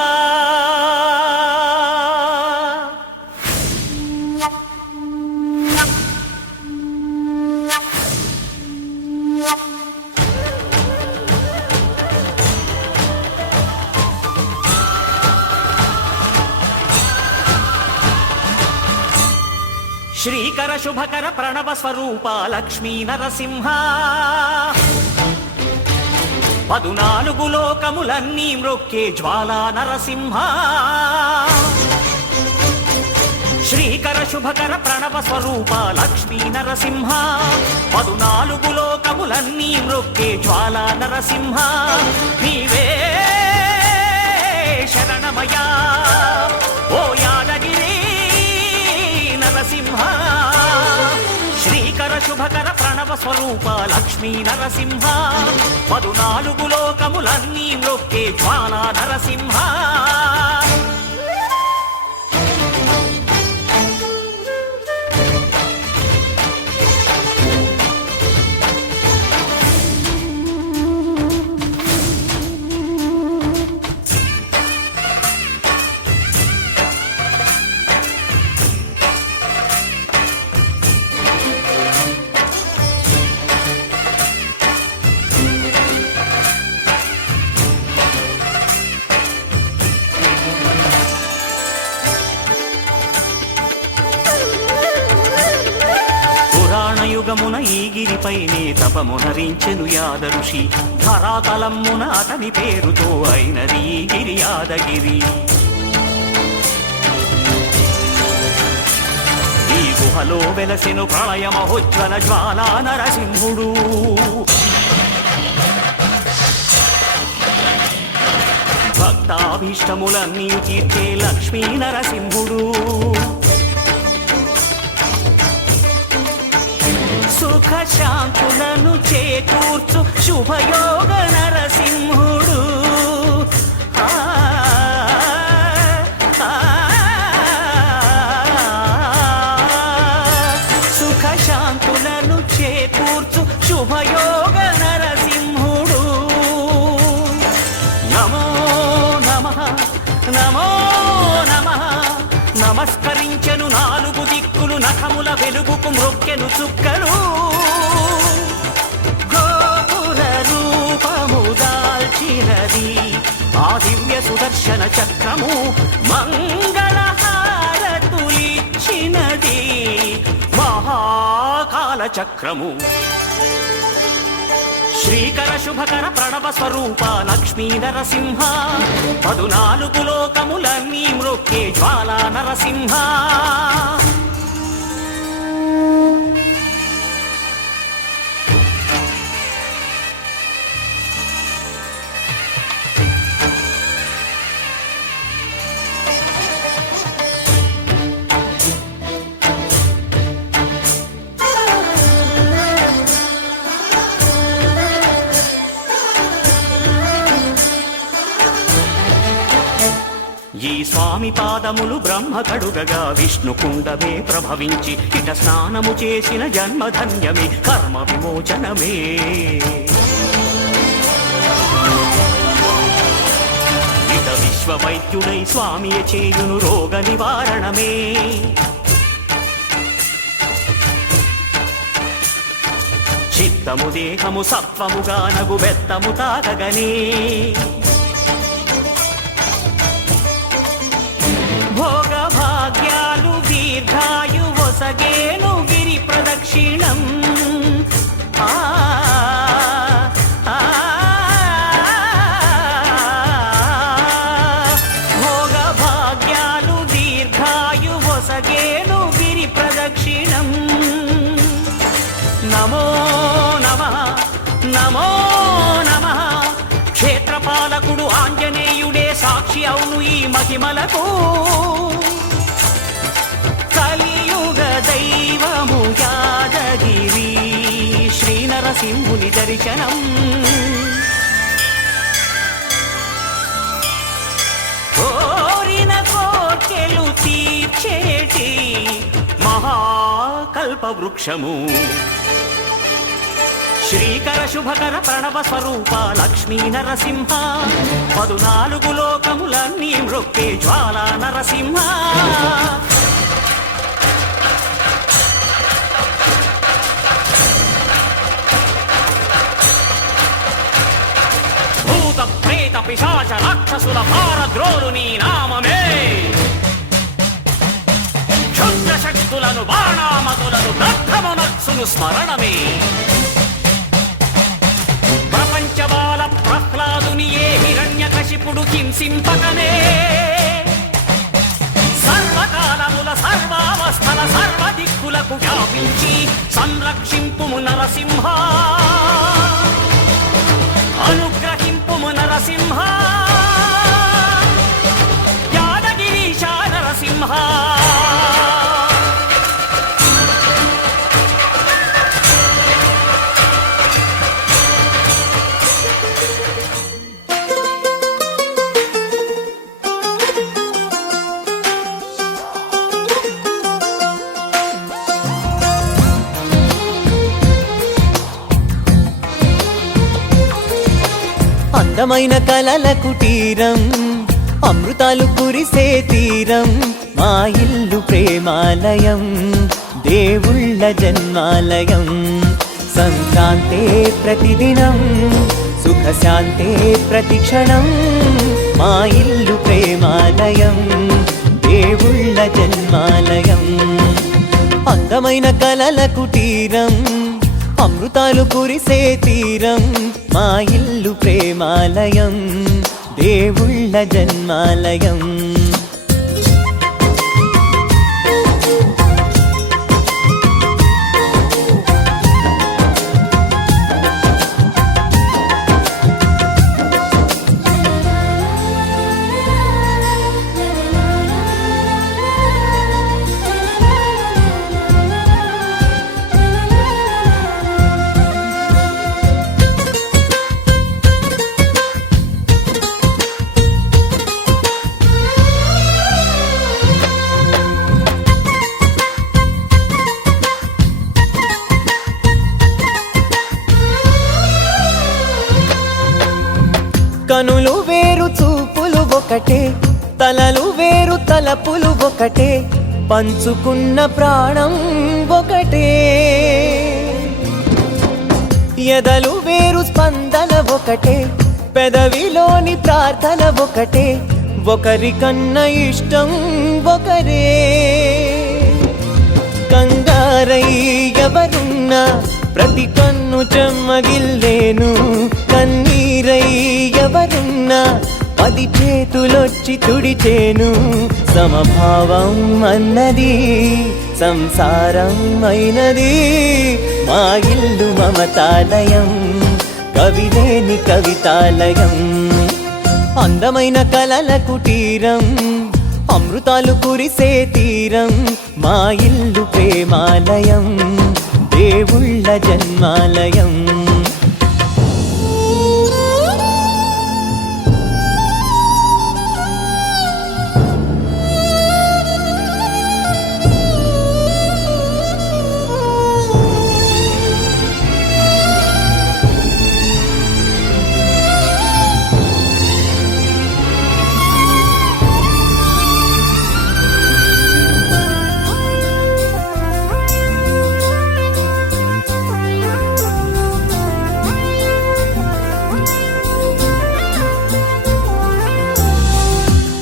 శ్రీకర శుభకర ప్రణవ స్వరూప లక్ష్మీ నరసింహ 14 లోకములన్నీ మ్రొక్కే జ్వాలా నరసింహ శ్రీకర శుభకర ప్రణవ స్వరూప లక్ష్మీ నరసింహ 14 లోకములన్నీ మ్రొక్కే జ్వాలా నరసింహ నీవే శరణమయా ఓ యాదగిరి నరసింహ శ్రీకర శుభకర ప్రణవ స్వరూప లక్ష్మీ నరసింహ 14 లోకములన్నీ మ్రొక్కే జ్వాలా నరసింహ యుగమున ఈ గిరిపైనే తపమునరించెను యాద ఋషి ధరాతలమ్మున అతని పేరుతో అయినది ఈ గిరి యాదగిరి ఈ గుహలో వెలసెను ప్రళయ మహోజ్వల జ్వాలా నరసింహుడు భక్తాభీష్టములన్నీ తీర్చే లక్ష్మీ నరసింహుడు సుఖ శాంతులను చేకూర్చు శుభయోగ నరసింహుడు సుఖ శాంతులను చేకూర్చు శుభయోగ నరసింహుడు నమో నమః నమో నమః నమస్కరించెను 4 దిక్కులు నఖముల వెలుగుకు మ్రొక్కెను చుక్కలు గోపుర రూపము దాల్చినది ఆ దివ్య సుదర్శన చక్రము మంగళహారతులిచ్చినది మహాకాల చక్రము శ్రీకర శుభకర ప్రణవ స్వరూప లక్ష్మీ నరసింహ 14 లోకములన్నీ మ్రొక్కే జ్వాలా నరసింహ ఈ స్వామి పాదములు బ్రహ్మ కడుగగా విష్ణు కుండమే ప్రభవించి ఇట స్నానము చేసిన జన్మధన్యమే కర్మ విమోచనమే ఇట విశ్వవైద్యుడై స్వామి చేయును రోగ నివారణమే చిత్తము దేహము సత్వముగా నగు బెత్తము తాగగనే భోగ భాగ్యాలు దీర్ఘాయు వసగేను గిరి ప్రదక్షిణం భోగ భాగ్యాలు దీర్ఘాయు వసగేను గిరి ప్రదక్షిణం నమో నమః నమో నమః క్షేత్రపాలకుడు ఆంజనేయుడే సాక్షి అవును ఈ మహిమలకు కలియుగ దైవము యాదగిరి శ్రీ నరసింహుని దర్శనం కోరిన కోర్కెలు తీర్చేటి మహాకల్ప వృక్షము శ్రీకర శుభకర ప్రణవ స్వరూప లక్ష్మీ నరసింహ 14 లోకములన్నీ మ్రొక్కే జ్వాలా నరసింహ భూత ప్రేత పిశాచ రాక్షసుల భారద్రోలు నీ నామమే క్షుద్ర శక్తులను బాణామతులను దగ్ధమునర్చును స్మరణమే ప్రపంచబాల ప్రహ్లాదుని ఏ హిరణ్యకశిపుడు హింసింపకనే సర్వకాలముల సర్వావస్థల సర్వదిక్కులకు వ్యాపించి సంరక్షింపుము నరసింహ అనుగ్రహింపుము నరసింహ యాదగిరీశ నరసింహ అందమైన కలల కుటీరం అమృతాలు కురిసే తీరం మా ఇల్లు ప్రేమాలయం దేవుళ్ళ జన్మాలయం సంక్రాంతే ప్రతిదినం సుఖశాంతే ప్రతిక్షణం మా ఇల్లు ప్రేమాలయం దేవుళ్ళ జన్మాలయం అందమైన కలల కుటీరం అమృతాలు కురిసే తీరం మా ఇల్లు ప్రేమాలయం దేవుళ్ళ జన్మాలయం కనులు వేరు చూపులు ఒకటే తలలు వేరు తలపులు ఒకటే పంచుకున్న ప్రాణం ఒకటే ఎదలు వేరు స్పందన ఒకటే పెదవిలోని ప్రార్థన ఒకటే ఒకరికన్నా ఇష్టం ఒకరే కంగారై ఎవరున్నా ప్రతి కన్ను కన్ను చెమ్మగిల్లేను కన్నీరై ఎవరున్నా 10 చేతులొచ్చి తుడిచేను సమభావం అన్నది సంసారం అయినది మా ఇల్లు మమతాలయం కవిలేని కవితాలయం అందమైన కలల కుటీరం అమృతాలు కురిసే తీరం మా ఇల్లు ప్రేమాలయం దేవుళ్ళ జన్మాలయం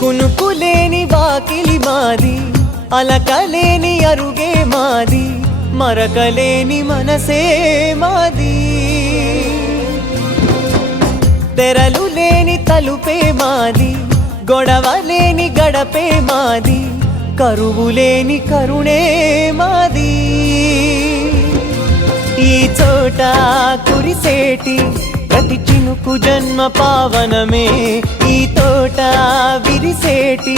కునుకులేని వాకిలి మాది అలకలేని అరుగే మాది మరకలేని మనసే మాది తెరలు లేని తలుపే మాది గొడవలేని గడపే మాది కరువులేని కరుణే మాది ఈ చోట కురిసేటి ప్రతి చినుకు జన్మ పావనమే ఈ తోట విరిసేటి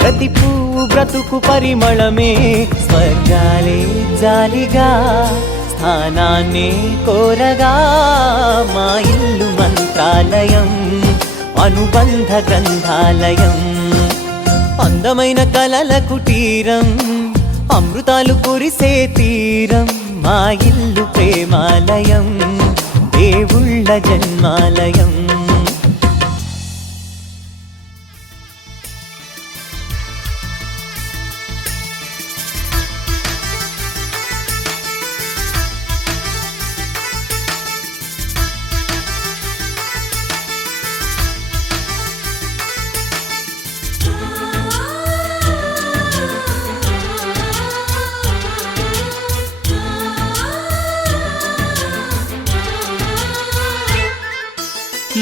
ప్రతి పువ్వు బ్రతుకు పరిమళమే స్వర్గాలే జాలిగా స్థానాన్ని కోరగా మా ఇల్లు మంత్రాలయం అనుబంధ గ్రంథాలయం అందమైన కలల కుటీరం అమృతాలు కురిసే తీరం మా ఇల్లు ప్రేమాలయం దేవుళ్ళ జన్మాలయం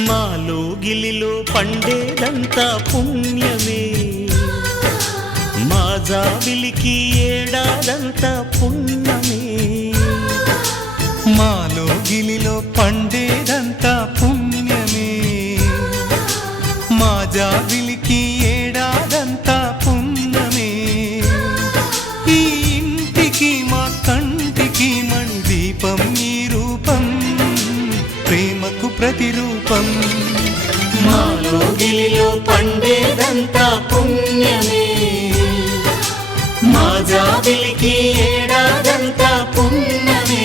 మాలో గిలిలో పండేదంతా పుణ్యమే మా జాబిలికి ఏడాదంతా పుణ్యమే మాలో గిలిలో పండేదంతా పుణ్యమే మా జాబిలికి ఏడాదంతా పుణ్యమే ఈ ఇంటికి మా కంటికి మణి దీపం ఈ రూపం ప్రేమకు ప్రతిరూపం మాలో గిలిలో పండేదంతా పుణ్యమే మా జాబిలికి ఏడాదంతా పుణ్యమే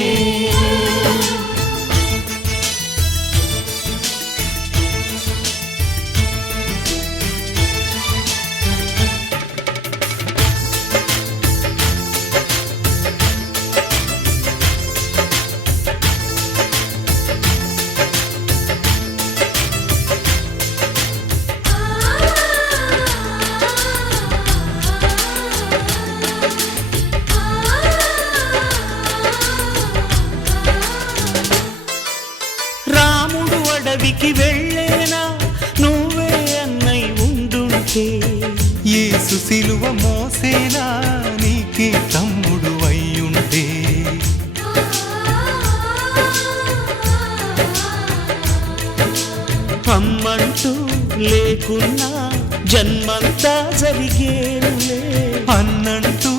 రాముడు అడవికి వెళ్ళేనా నువ్వే అన్నై ఉండుంటే యేసు సిలువ మోసేనా నీకే తమ్ముడు అయ్యుంటే అమ్మంటూ లేకున్నా జన్మంతా జరిగేనులే అన్నంటూ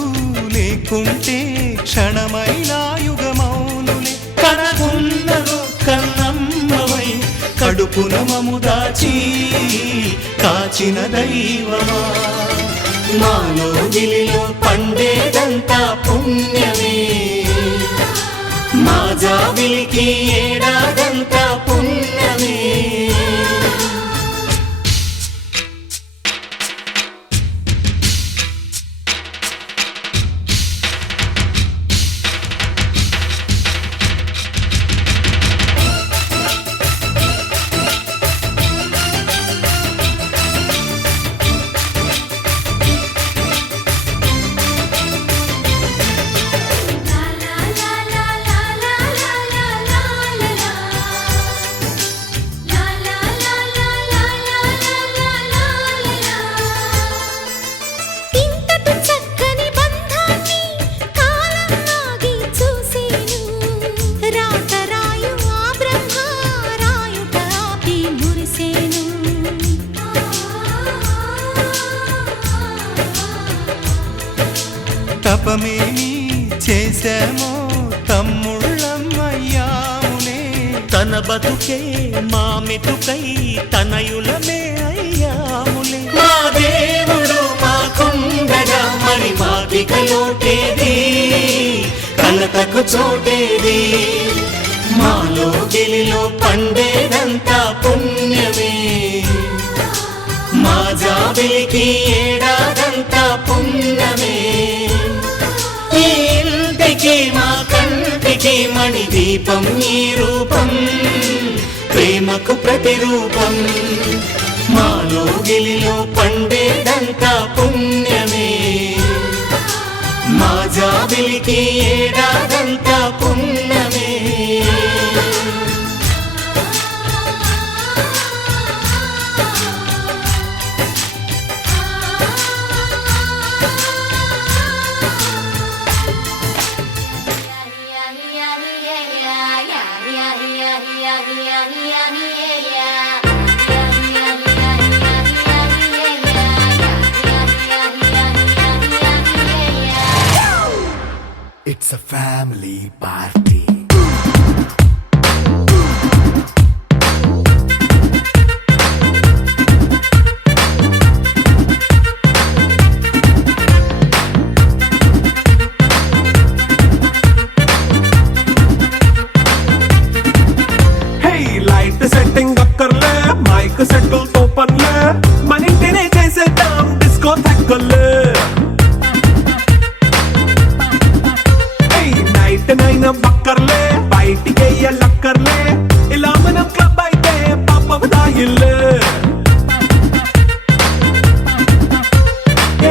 లేకుంటే క్షణమైన యుగమౌనులే కనకున్నలో కన్నమ్మవై కడుపున మము దాచి కాచిన దైవమా మాలో గిలిలో పండేదంతా పుణ్యమే మా జాబిలికి ఏడాదంతా పుణ్యమే la la la la la la la la పాపమేమి చేశామో తమ్ముళ్ళమ్మయ్యాములే. తన బతుకే మా మెతుకై తనయులమే అయ్యాములే. మా దేవుడు మాకుండగా మరి మాకిక లోటేది, కలతకు చోటేది. మాలో గిలిలో పండేదంతా పుణ్యమే, మా జాబిలికి ఏడాదంతా పుణ్యమే. ఈ ఇంటికి మా కంటికి మణి దీపం ఈ రూపం, ప్రేమకు ప్రతిరూపం. మాలో గిలిలో పండేదంతా పుణ్యమే, మా జాబిలికి ఏడాదంతా పుణ్యమే. It's a family party. Hey, light setting అక్కర్లే, మైక్ సెట్టులతో పనిలే, మన ఇంటినే చేసేద్దాం డిస్కో థెక్కలే. నైట్ నైన్ బక్కర్లే, బయటికి లక్కర్లే, ఇలా మనం క్లబ్ అయితే పాపం దాయిల్లే.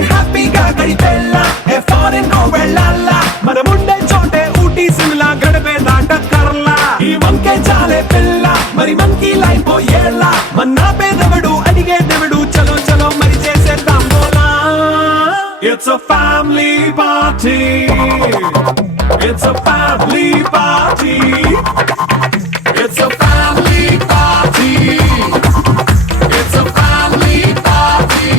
హ్యాపీగా గడిపెళ్ళ ఏ ఫారెన్ నో వెళ్ళాల, మనముండే చోటే ఊటీ సిమ్లా గడిపే దాటక్కర్లా. ఈ వంకే చాలే పిల్ల మరి మంకీ లైఫ్ ఏళ్ళ, మన్నా పేదవడు అడిగే దేవుడు, చలో చలో మరి చేసేద్దాం బోలా. It's a family party. It's a family party. It's a family party. It's a family party.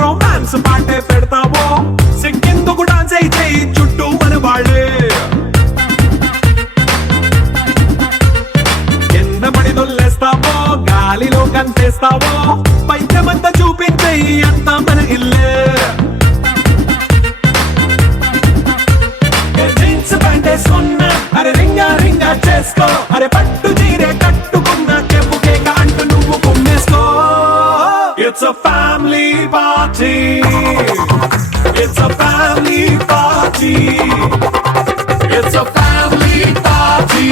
Romance పాటే పెడతావో, సిగ్గెందుకు డాన్స్ అయి చేయి చుట్టూ మన వాళ్ళే. కింద పడి దొల్లేస్తావో, గాలిలో కంటేస్తావో, పైద్యమంతా చూపించేయి అంతా మన ఇల్లే. జీన్స్ ప్యాంటేసుకున్నా అరే రింగా రింగా చేసుకో, అరే పట్టు చీరే కట్టుకున్నా చెప్పు కేక అంటూ నువ్వు కుమ్మేసుకో. It's a family party. It's a family party. It's a family party.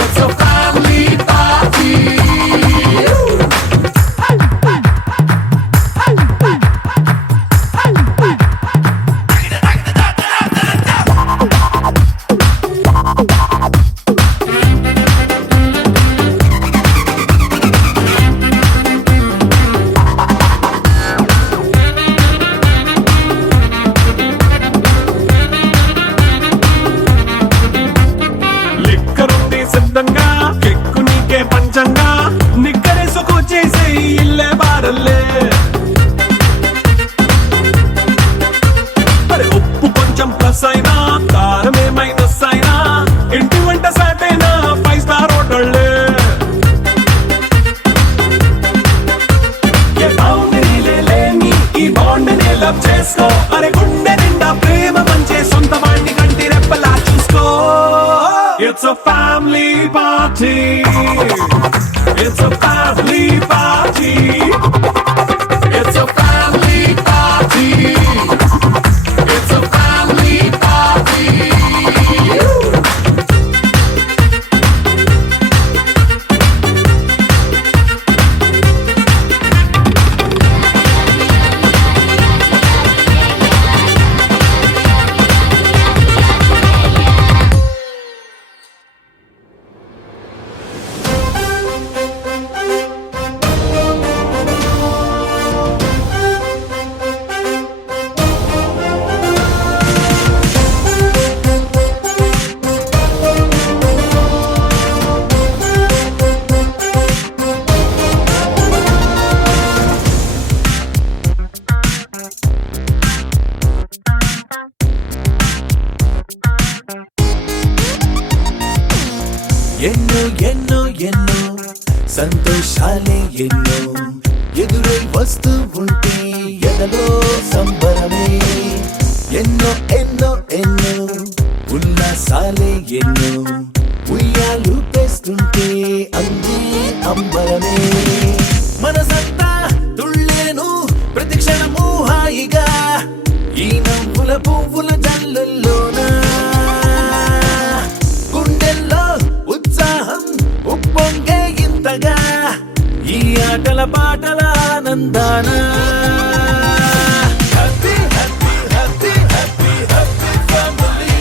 It's a family party. కెక్కు నీకే పంచంగా నిక్కరేసుకు చేసే ఇల్లే బారల్లే. మరి ఉప్పు కొంచెం ప్లస్ అయినా, కారమే మైనస్ అయినా, ఇంటి వంట సాటైనా 5 స్టార్ హోటళ్ళే. ఏ బౌండరీలే లేని ఈ బాండ్ని లవ్ చేసుకో, అరే గుండె నిండా ప్రేమ మంచే సొంత వాణ్ణి కంటి రెప్పలా చూసుకో. It's a family party. It's a family party. It's a family party. It's a family party. ఎన్నో ఎన్నో ఎన్నో సంతోషాలే ఎన్నో ఎదురై వస్తూ ఉంటే ఎదలో సంబరమే ఎన్నో ఎన్నో ఎన్నో ఉల్లాసాలే ఎన్నో ఉయ్యాలు తెస్తుంటే అందే అంబరమే మనసంతా తుళ్ళేను ప్రతి క్షణము హాయిగా ఈ నవ్వుల పువ్వుల జల్లుల్లోనా గుండెల్లో ఉత్సాహం ఉప్పొంగే ఇంతగా ఈ ఆటల పాటల ఆనందాన happy happy happy happy happy family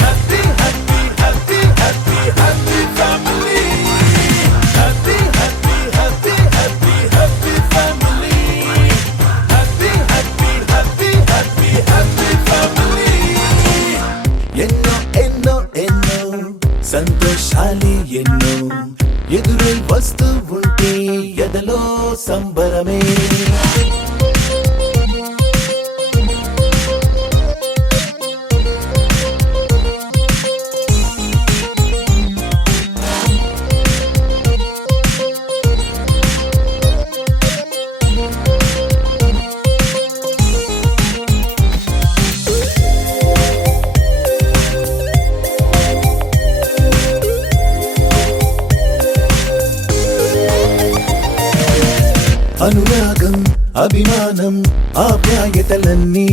happy happy happy happy happy family happy happy happy happy happy family happy happy happy happy happy family ఎన్నో ఎన్నో ఎన్నో సంతోషాలే ఎన్నో ఎదురై వస్తూ ఉంటే ఎదలో సంబరమే అనురాగం అభిమానం ఆప్యాయతలన్నీ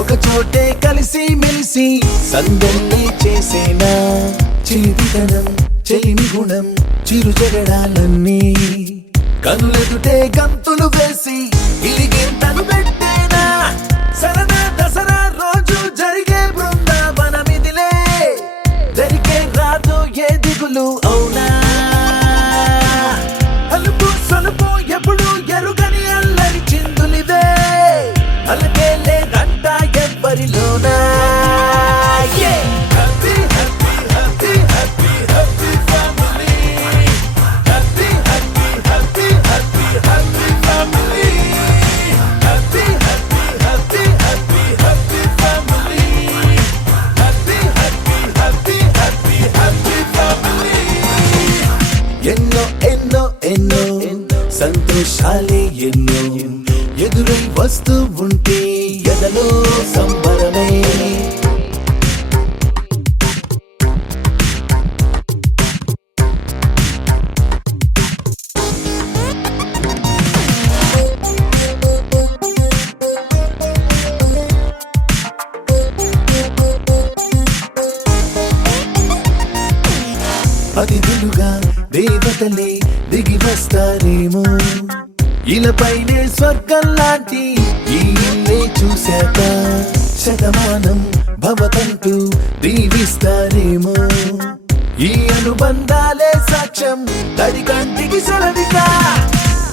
ఒక చోటే కలిసి మెలిసి సందల్లి చేసేనా చిలిపితనం చెలిమి గుణం చిరు జగడాలన్నీ కనులెదుటే గంతులు వేసి ఇరిగింతను పెట్టేనా సరదా దసరా రోజు జరిగే బృందావనమిదిలే జరిగే రాదు ఏ దిగులు అవునా అలుపు సలుపు ఎప్పుడు ఎరుగని అల్లరి చిందులివే అలకే లేదంట ఎవ్వరిలోనా happy happy happy happy happy family happy happy happy happy happy family happy happy happy happy happy family happy happy happy happy happy family ఎన్నో ఎన్నో ఎన్నో సంతోషాలే ఎన్నో ఎదురై వస్తూ ఉంటే ఎదలో సంబరమే అతిథులుగా దేవతలే దిగి వస్తారేమో ఇలపైనే స్వర్గం లాంటి ఈ ఇల్లే చూశాక శతమానం భవతంటూ దీవిస్తారేమో ఈ అనుబంధాలే సాక్ష్యం తడి కంటికి సెలవిగా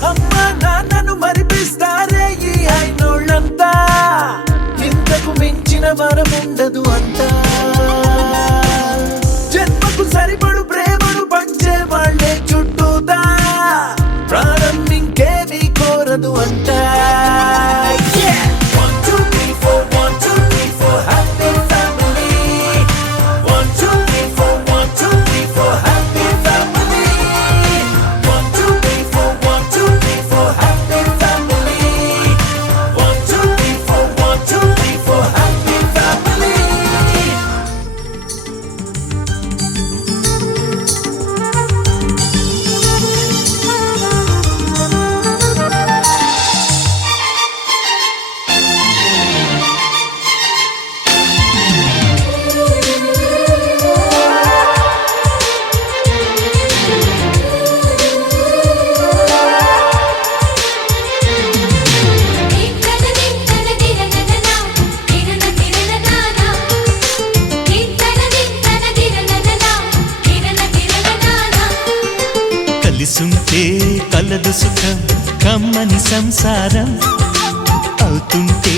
అమ్మ నాన్నను మరిపిస్తారే ఈ అయినోళ్ళంతా ఇంతకు మించిన వరముండదు అంతా జన్మకు సరిపడు ప్రేమను పంచే వాళ్ళే చుట్టూతా ప్రాణం ఇంకేమీ కోరదు అంట కలిసుంటే కలదు సుఖం కమ్మని సంసారం అవుతుంటే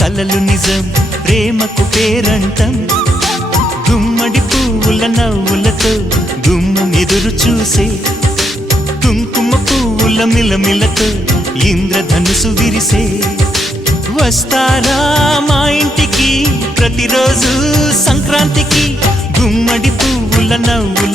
కలలు నిజం ప్రేమకు పేరంటం గుమ్మడి పువ్వుల నవ్వులతో గుమ్మం ఎదురు చూసే కుంకుమ పువ్వుల మిలమిలతో ఇంద్రధనుసు విరిసే వస్తారా మా ఇంటికి ప్రతిరోజు సంక్రాంతికి గుమ్మడి పువ్వుల నవ్వుల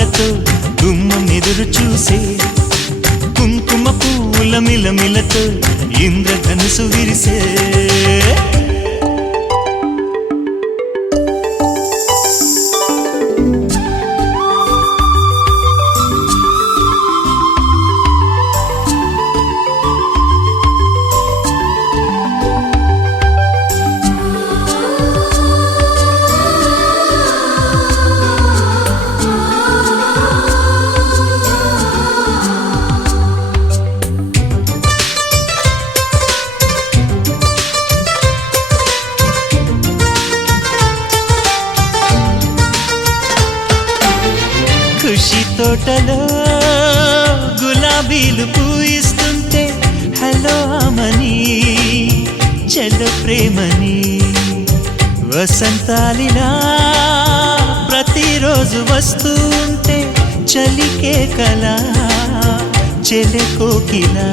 తోటలో గులాబీలు పూయిస్తుంటే హలో అమని చెల్ల ప్రేమని వసంతాలిలా ప్రతిరోజు వస్తూ ఉంటే చలికే కలా చెలె కోకిలా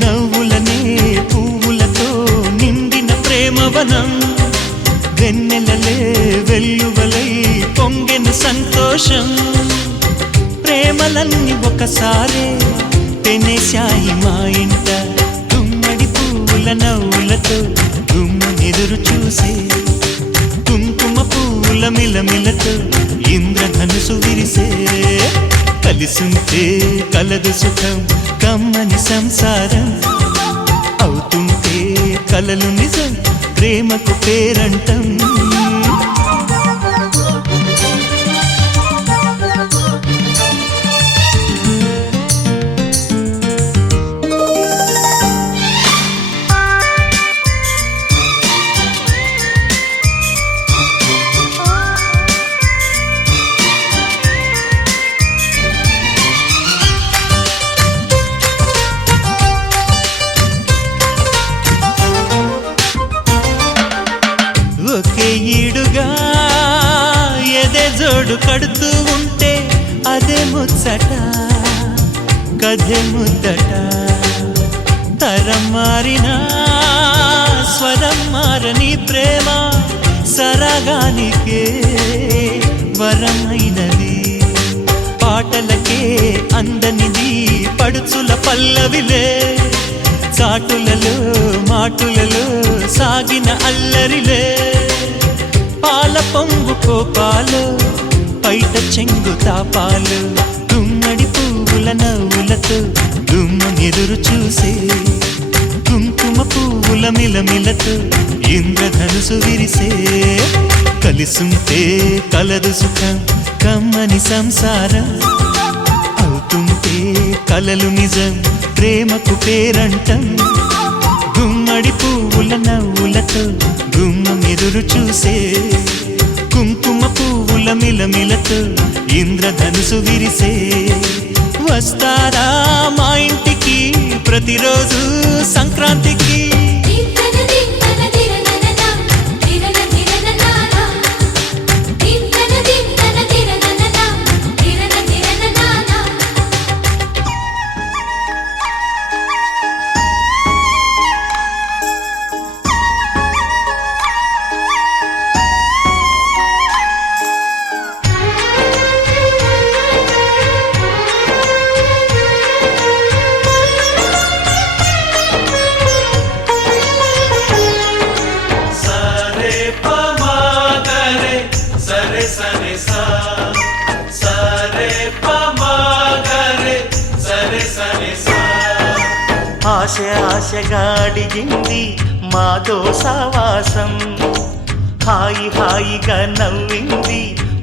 నవ్వులనే పువ్వులతో నిండిన ప్రేమవనం వెన్నెలలే వెల్లువలై పొంగెను సంతోషం ప్రేమలన్నీ ఒకసారే పెనేశాయి మా ఇంట గుమ్మడి పువ్వుల నవ్వులతో గుమ్మనెదురు చూసే కుంకుమ పువ్వుల మిలమిలతో ఇంద్రధనుసు విరిసే కలిసుంటే కలదు సుఖం కమ్మని సంసారం అవుతుంటే కలలు నిజం ప్రేమకు పేరంటం ఒకే ఈడుగా ఎదే జోడు కడుతూ ఉంటే అదే ముచ్చట కథే ముద్దట తరం మారినా స్వరం మారని ప్రేమ సరగానికే వరమైనది పాటలకే అందనిది పడుచుల పల్లవిలే చాటులలో మాటులలో సాగిన అల్లరిలే పాల పొంగు కోపాలు పైట చెంగు తాపాలు గుమ్మడి పువ్వుల నవ్వులతో గుమ్మనెదురు చూసే కుంకుమ పువ్వుల మిలమిలతో ఇంద్రధనుసు విరిసే కలిసుంటే కలదు సుఖం కమ్మని సంసారం అవుతుంటే కలలు నిజం ప్రేమకు పేరంటం గుమ్మడి పువ్వుల నవ్వులతో గుమ్మమెదురు చూసే కుంకుమ పువ్వుల మిలమిలతో ఇంద్రధనుసు విరిసే వస్తారా మా ఇంటికి ప్రతిరోజు సంక్రాంతికి దింతన దింతన దిరననన దిరనదిరననానా దింతన దింతన దిరననన దిరనదిరననానా సరే పమాగరే సరే సరే సా సరే పమాగరే సరే సరే సా ఆశ ఆశగా అడిగింది మాతో సావాసం హాయి హాయిగా నవ్వింది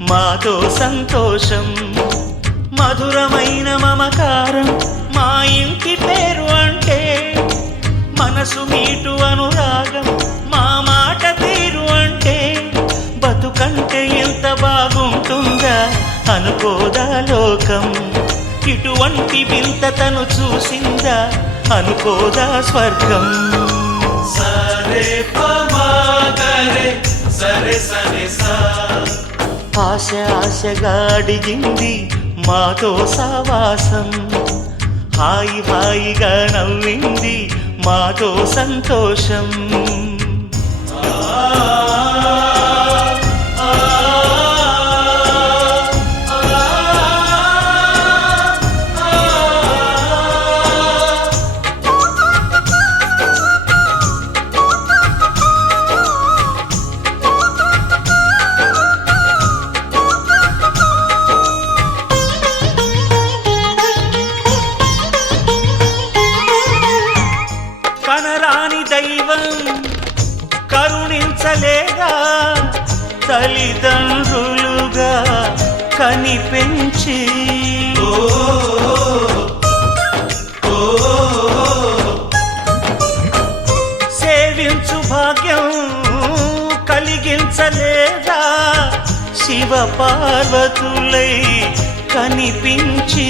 మాతో సంతోషం మధురమైన మమకారం మా ఇంటి పేరు అంటే మనసు మీటు అనురాగం మా మాట తీరు అంటే బతుకంటే ఎంత బాగుంటుందా అనుకోదా లోకం ఇటువంటి వింత తను చూసిందా అనుకోదా స్వర్గం సరే పమాగరే సరే సరే సా ఆశ ఆశగా అడిగింది మాతో సావాసం హాయి హాయిగా నవ్వింది మాతో సంతోషం కనరాని దైవం కరుణించలేగా తల్లిదండ్రులుగా కనిపెంచి సేవించు భాగ్యం కలిగించలేదా శివ పార్వతులై కనిపించి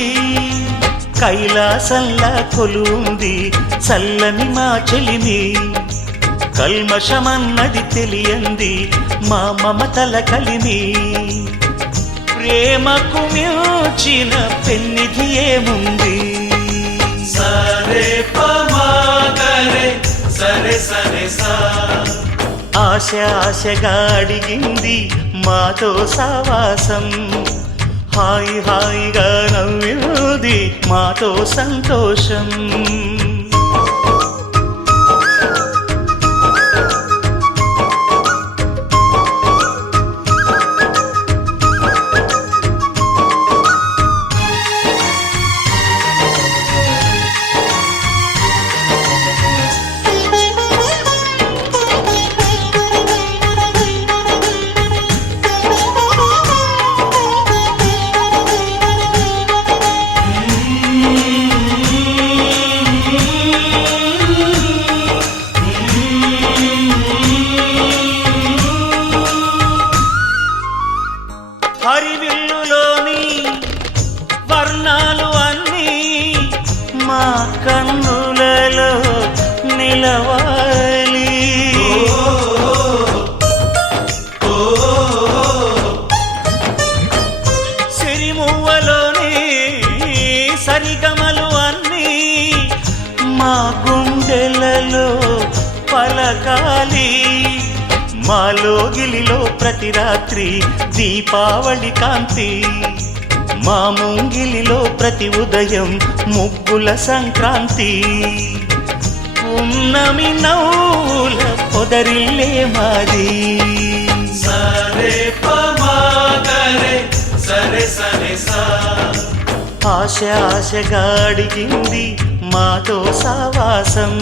కైలాసంలా కొలుంది చల్లని మా చెలిమి కల్మషమన్నది తెలియంది మా మమతల కలిమి ప్రేమకు మించిన పెన్నిధి ఏముంది సరే పమాగరే సరే సరే సా ఆశ ఆశగా అడిగింది మాతో సావాసం హాయి హాయిగా నవ్వింది మాతో సంతోషం హరివిల్లులోని వర్ణాలు అన్నీ మా కన్నులలో నిలవాలి సిరిమువ్వలోని సరిగమలు అన్నీ మా గుండెలలో పలకాలి మాలో గిలిలో ప్రతి రాత్రి దీపావళి కాంతి మా ముంగిలిలో ప్రతి ఉదయం ముగ్గుల సంక్రాంతి ఉన్నమి నవ్వుల పొదరిల్లే మాది సరే పమాగరే సరే సరే సా ఆశ ఆశగా అడిగింది మాతో సావాసం